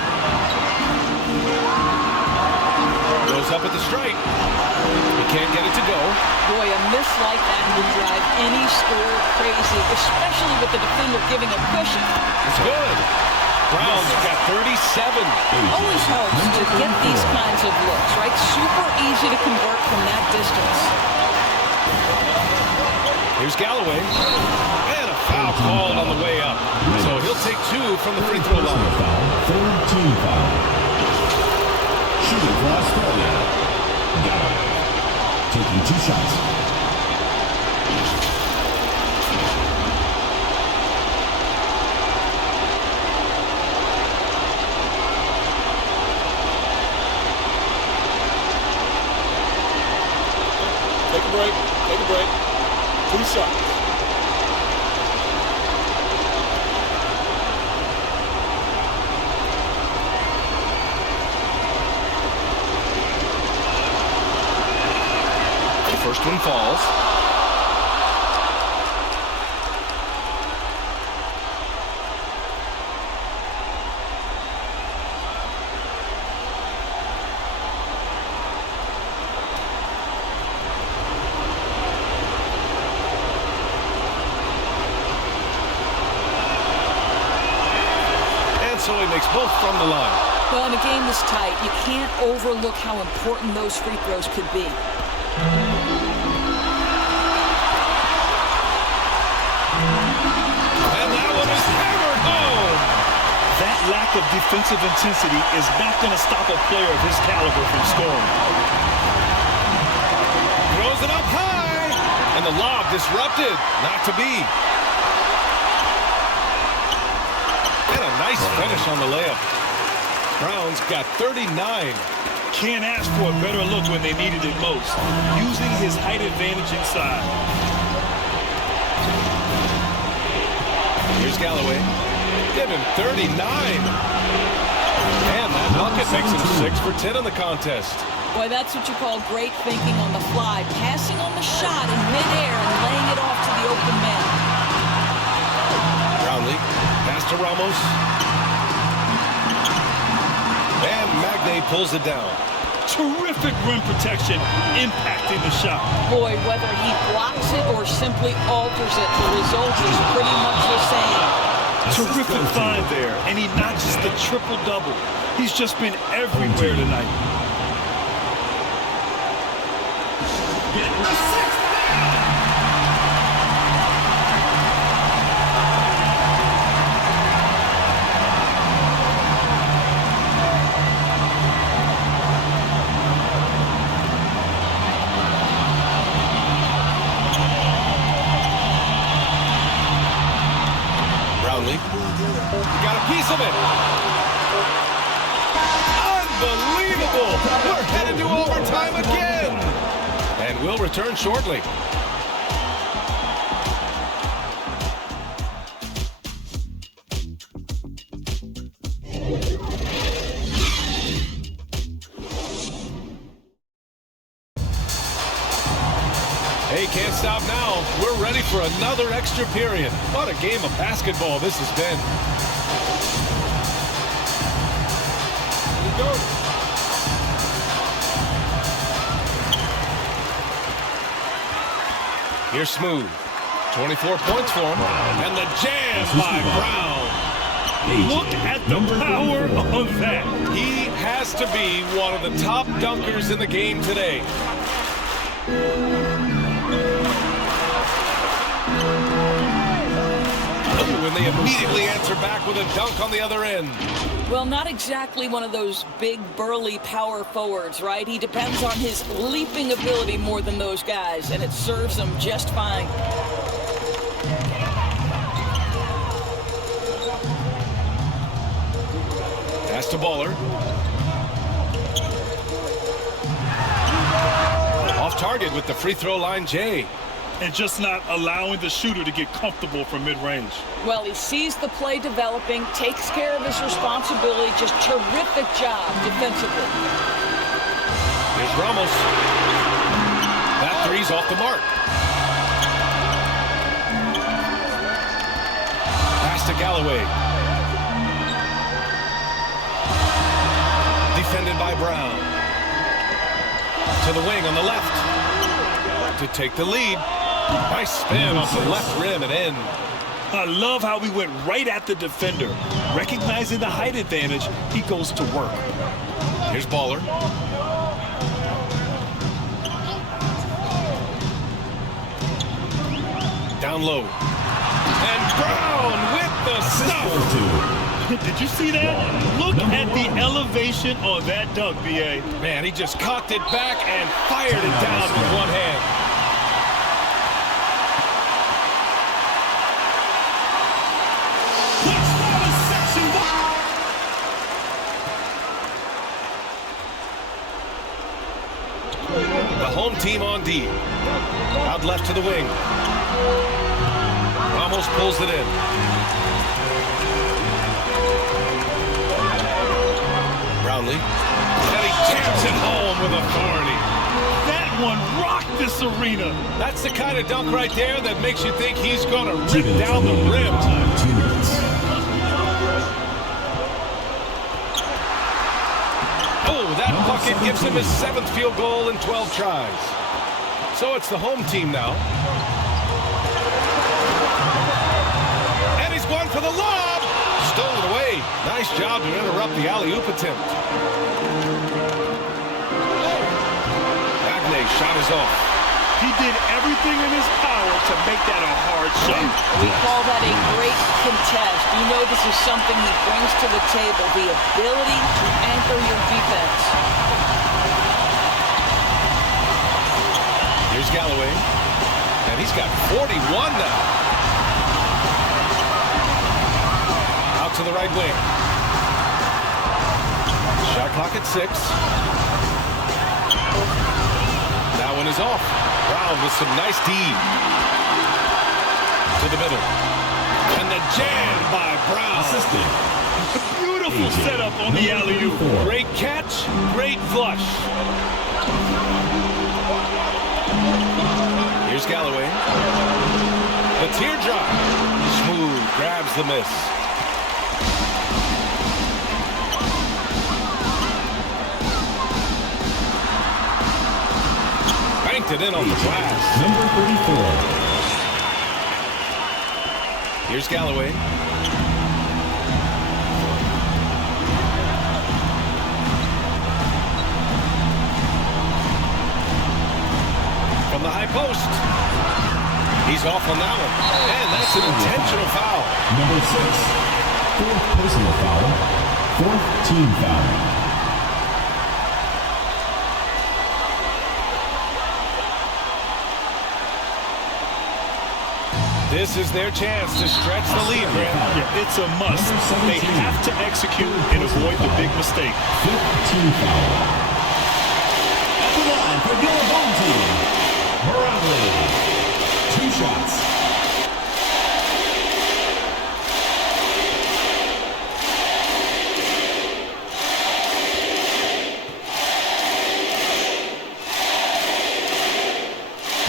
Goes up at the stripe. He can't get it to go. Boy, a miss like that would drive any scorer crazy, especially with the defender giving a cushion. It's good. Brown's got 37. Always helps to get these kinds of looks, right? Super easy to convert from that distance. Here's Galloway. And a foul called on the way up. So he'll take 2 from the free throw line. Third team foul. Shooting for Australia. Galloway. Taking 2 shots. Take a break. Take a break. 2 shots. The first one falls. So he makes both from the line. Well, in a game this tight, you can't overlook how important those free throws could be. And that one is hammered home. That lack of defensive intensity is not going to stop a player of his caliber from scoring. Throws it up high. And the lob disrupted. Not to be. Nice finish on the layup. Brown's got 39. Can't ask for a better look when they needed it most. Using his height advantage inside. Here's Galloway. Give him 39. And that bucket makes him 6 for 10 in the contest. Boy, that's what you call great thinking on the fly. Passing on the shot in midair and laying it off to the open man. Brownlee. Pass to Ramos. And Magnay pulls it down. Terrific rim protection, impacting the shot. Boy, whether he blocks it or simply alters it, the result is pretty much the same. Terrific find there, and he notches the triple-double. He's just been everywhere tonight. Get the 6th foul. He got a piece of it. Unbelievable. We're headed to overtime again. And we'll return shortly. Hey, can't stop now. We're ready for another extra period. What a game of basketball this has been. Here we go. Here's Smooth. 24 points for him. And the jam by Brown. Look at the power of that. He has to be one of the top dunkers in the game today. Oh, and they immediately answer back with a dunk on the other end. Well, not exactly one of those big, burly power forwards, right? He depends on his leaping ability more than those guys, and it serves him just fine. Pass to Baller. Off target with the free throw line, Jay. And just not allowing the shooter to get comfortable from mid-range. Well, he sees the play developing, takes care of his responsibility. Just terrific job defensively. Here's Ramos. That three's off the mark. Pass to Galloway. Defended by Brown. To the wing on the left. To take the lead. Nice spin off the left rim and in. I love how we went right at the defender. Recognizing the height advantage, he goes to work. Here's Baller. Down low. And Brown with the stuff. Did you see that? Look at the elevation on that dunk, B.A. Man, he just cocked it back and fired it down with one hand. The home team on D. Out left to the wing. Ramos pulls it in. Brownlee. And he jams it home with authority. That one rocked this arena. That's the kind of dunk right there that makes you think he's going to rip down the rim. Oh, that bucket gives him his 7th field goal in 12 tries. So it's the home team now. And he's going for the lob. Stole it away. Nice job to interrupt the alley-oop attempt. Agne's shot is off. He did everything in his power to make that a hard shot. We call that a great contest. You know this is something he brings to the table, the ability to anchor your defense. Here's Galloway. And he's got 41 now. Out to the right wing. Shot clock at 6. That one is off. Brown with some nice D. To the middle. And the jam by Brown. Beautiful setup on the alley-oop. Great catch, great flush. Here's Galloway. The teardrop. Smooth, grabs the miss. Banked it in on the glass. Number 34. Here's Galloway. From the high post. He's off on that one. And that's an intentional foul. Number 6. 4th personal foul. 4th team foul. This is their chance to stretch the lead, Grant. Yeah, it's a must. They have to execute and avoid the big mistake. 5th team foul. At the line for your home team, Barangay. 2 shots.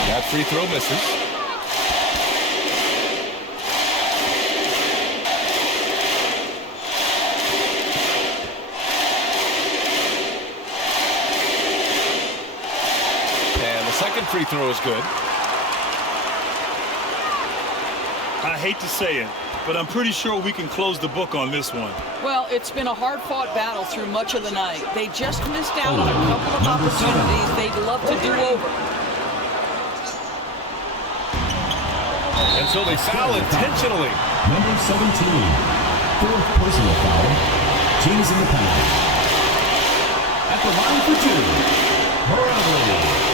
That free throw misses. Second free throw is good. I hate to say it, but I'm pretty sure we can close the book on this one. Well, it's been a hard-fought battle through much of the night. They just missed out on a couple of opportunities they'd love to do over. And so they foul intentionally. Number 17, fourth personal foul. Teams in the penalty. At the line for two, Barangay.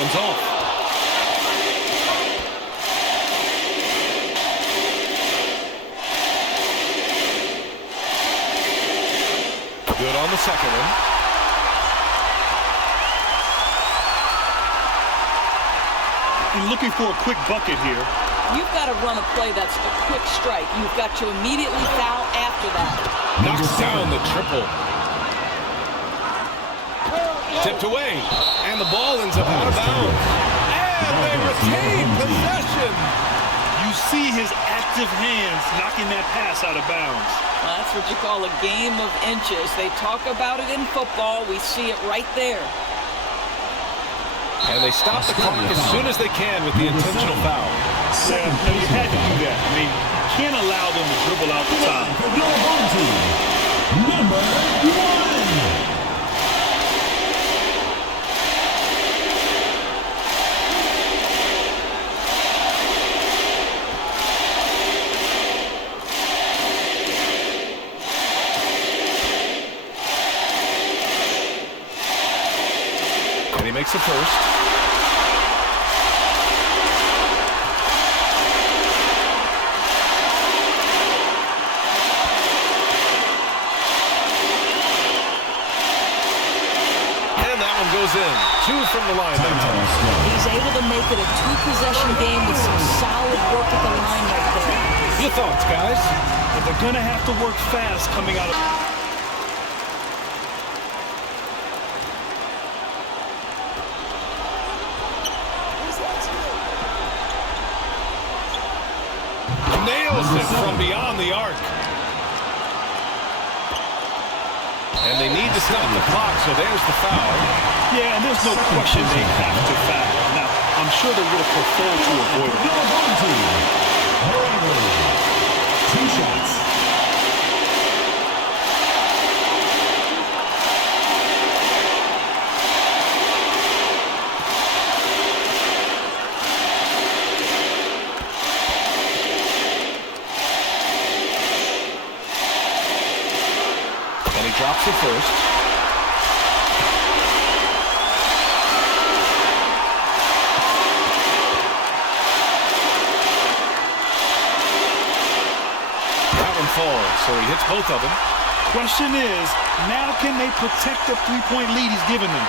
Off. Good on the second one. And looking for a quick bucket here. You've got to run a play that's a quick strike. You've got to immediately foul after that. Knocks down the triple. Tipped away, and the ball ends up out of bounds. And they retain possession. You see his active hands knocking that pass out of bounds. That's what you call a game of inches. They talk about it in football. We see it right there. And they stop the clock as soon as they can with the intentional foul. Yeah, no, you had to do that. I mean, you can't allow them to dribble out the top. Number 1. He makes the first. And that one goes in. 2 from the line. He's able to make it a 2-possession game with some solid work at the line right there. Your thoughts, guys? But they're going to have to work fast coming out of... Nails it from beyond the arc. And they need to stop the clock, so there's the foul. Yeah, and there's no question they have to foul. Now, I'm sure they would have preferred to avoid it. 2 shots. Drops it first. That one falls, so he hits both of them. Question is, now can they protect the 3-point lead he's given them?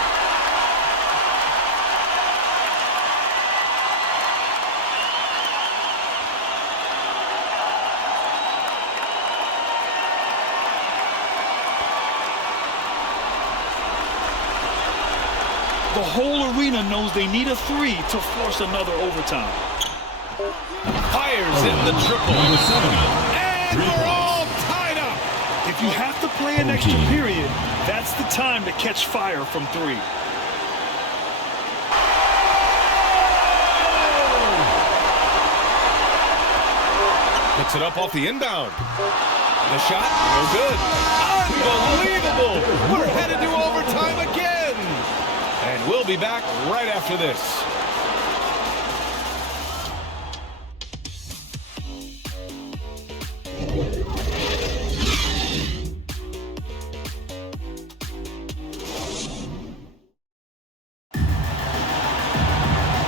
The whole arena knows they need a 3 to force another overtime. Fires in the triple. And we're all tied up. If you have to play an extra period, that's the time to catch fire from 3. Puts it up off the inbound. The shot, no good. Unbelievable. We're headed to overtime again. And we'll be back right after this.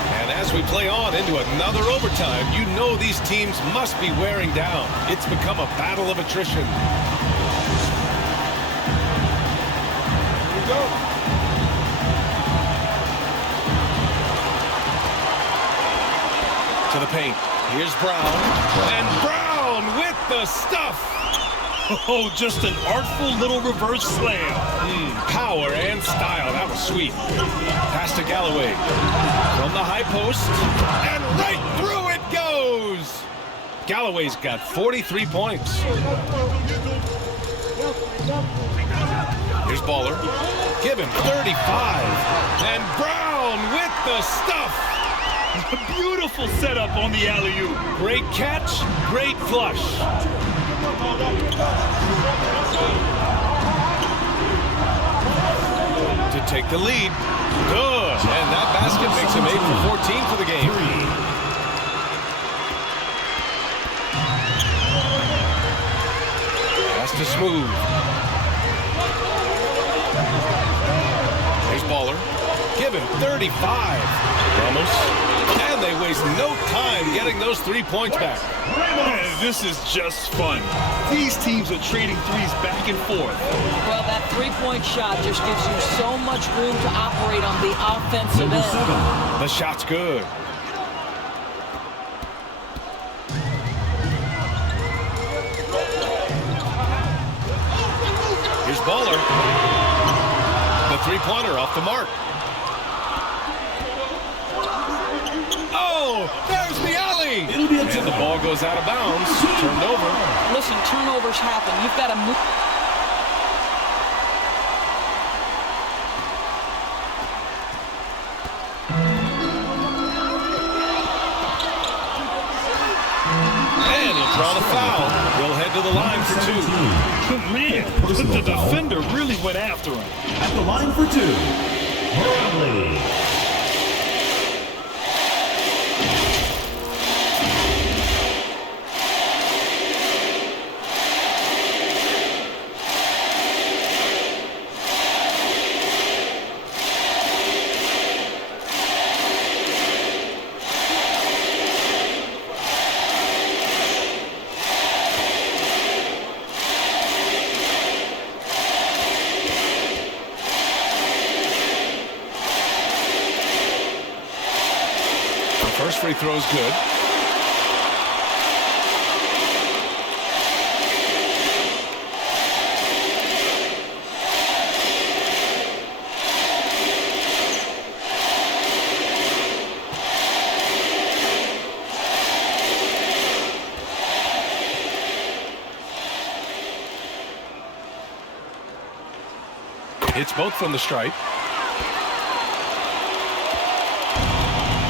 And as we play on into another overtime, you know these teams must be wearing down. It's become a battle of attrition. Here we go. To the paint. Here's Brown. And Brown with the stuff. Oh, just an artful little reverse slam. Power and style. That was sweet. Pass to Galloway. From the high post. And right through it goes. Galloway's got 43 points. Here's Baller. Given 35. And Brown with the stuff. Beautiful setup on the alley-oop. Great catch, great flush. To take the lead. Good. And that basket makes him 8 for 14 for the game. Pass to Smooth. Here's Baller. Given 35. Ramos. And they waste no time getting those 3 points back. Man, this is just fun. These teams are trading threes back and forth. Well, that three-point shot just gives you so much room to operate on the offensive end. The shot's good. Here's Baller. The three-pointer off the mark. Oh, there's the alley. And the ball goes out of bounds. Turned over. Listen, turnovers happen. You've got to move. And he'll draw the foul. He'll head to the line for 2. Man, the defender really went after him. At the line for 2, Bradley. First free throw is good. Hits both from the stripe.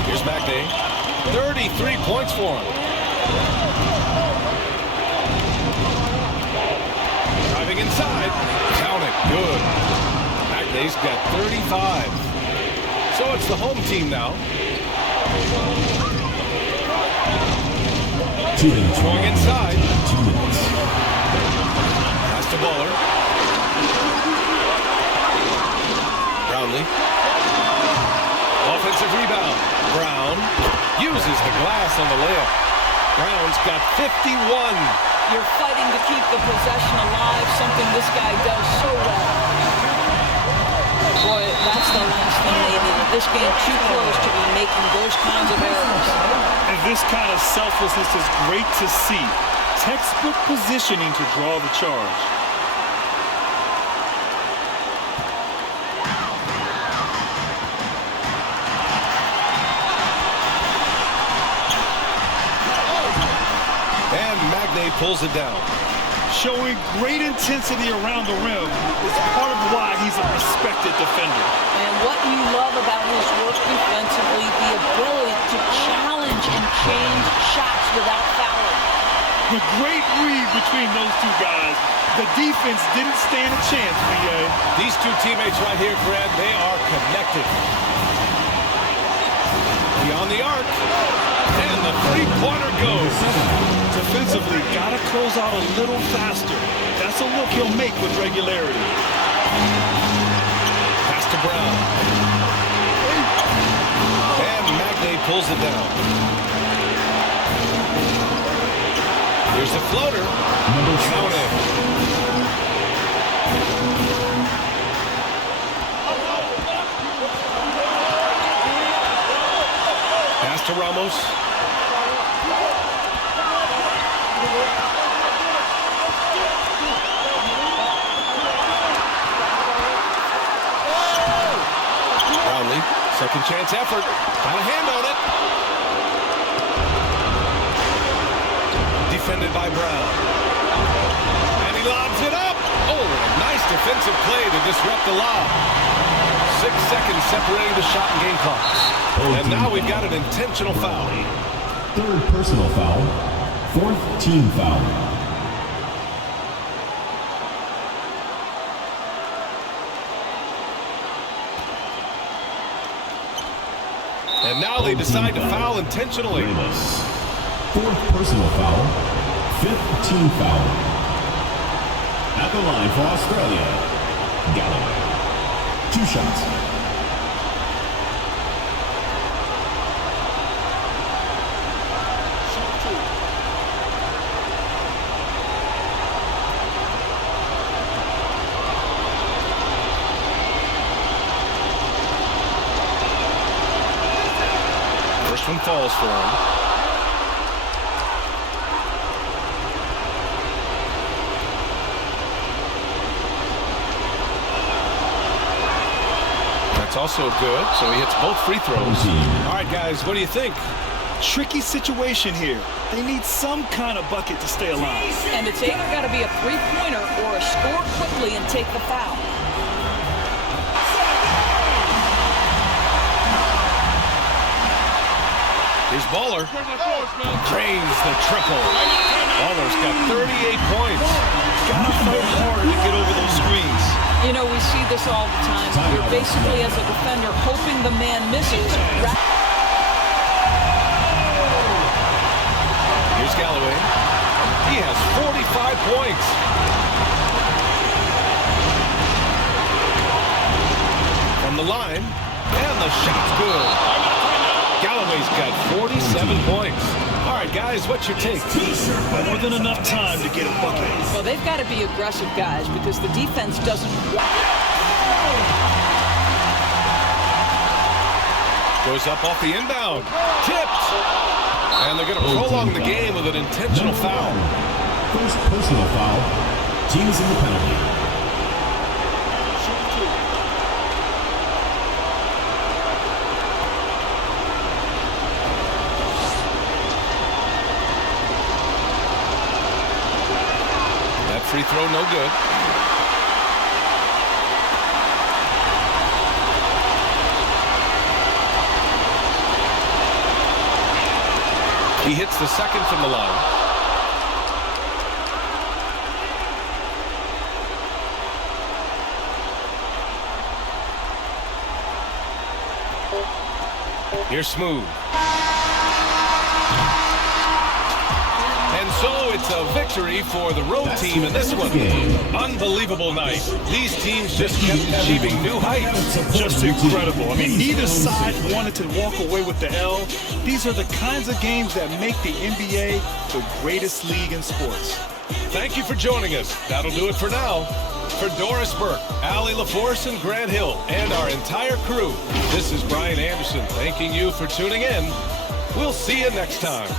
Here's Magday. 33 points for him. Driving inside. Count it. Good. Magnay's got 35. So it's the home team now. Going inside. 2 minutes. Pass to Baller. Brownlee. Offensive rebound. Brown uses the glass on the layup. Brown's got 51. You're fighting to keep the possession alive, something this guy does so well. Boy, that's the last thing they needed. This game too close to be making those kinds of errors. And this kind of selflessness is great to see. Textbook positioning to draw the charge. Pulls it down. Showing great intensity around the rim is part of why he's a respected defender. And what you love about his work defensively, the ability to challenge and change shots without fouling. The great read between those two guys. The defense didn't stand a chance, Miguel. These two teammates right here, Fred, they are connected. Beyond the arc. And the three-pointer goes. Defensively, gotta close out a little faster. That's a look he'll make with regularity. Pass to Brown. And Magday pulls it down. Here's the floater. Count it. Pass to Ramos. Second chance effort. Got a hand on it. by Brown. And he lobs it up. Oh, a nice defensive play to disrupt the lob. 6 seconds separating the shot and game clocks. And now we've got an intentional foul. Third personal foul. Fourth team foul. And now they decide to foul intentionally. Fourth personal foul. Fifth team foul. At the line for Australia, Galloway. 2 shots. First one falls for him. That's also good, so he hits both free throws. All right, guys, what do you think? Tricky situation here. They need some kind of bucket to stay alive. And it's either got to be a three-pointer or a score quickly and take the foul. Here's Baller. Drains the triple. Baller's got 38 points. Gotta fight harder to get over those screens. You know, we see this all the time. You're basically, as a defender, hoping the man misses. Here's Galloway. He has 45 points. From the line, and the shot's good. Galloway's got 47 points. All right, guys, what's your take? More than enough time to get a bucket. Well, they've got to be aggressive, guys, because the defense doesn't. Goes up off the inbound. Tipped. And they're going to prolong the game with an intentional foul. First personal foul. Teams in the penalty. Free throw, no good. He hits the second from the line. Here's Smooth. And so it's a victory for the road team in this one. Unbelievable night. These teams just kept achieving new heights. Just incredible. I mean, neither side wanted to walk away with the L. These are the kinds of games that make the NBA the greatest league in sports. Thank you for joining us. That'll do it for now. For Doris Burke, Allie LaForce, and Grant Hill, and our entire crew, this is Brian Anderson thanking you for tuning in. We'll see you next time.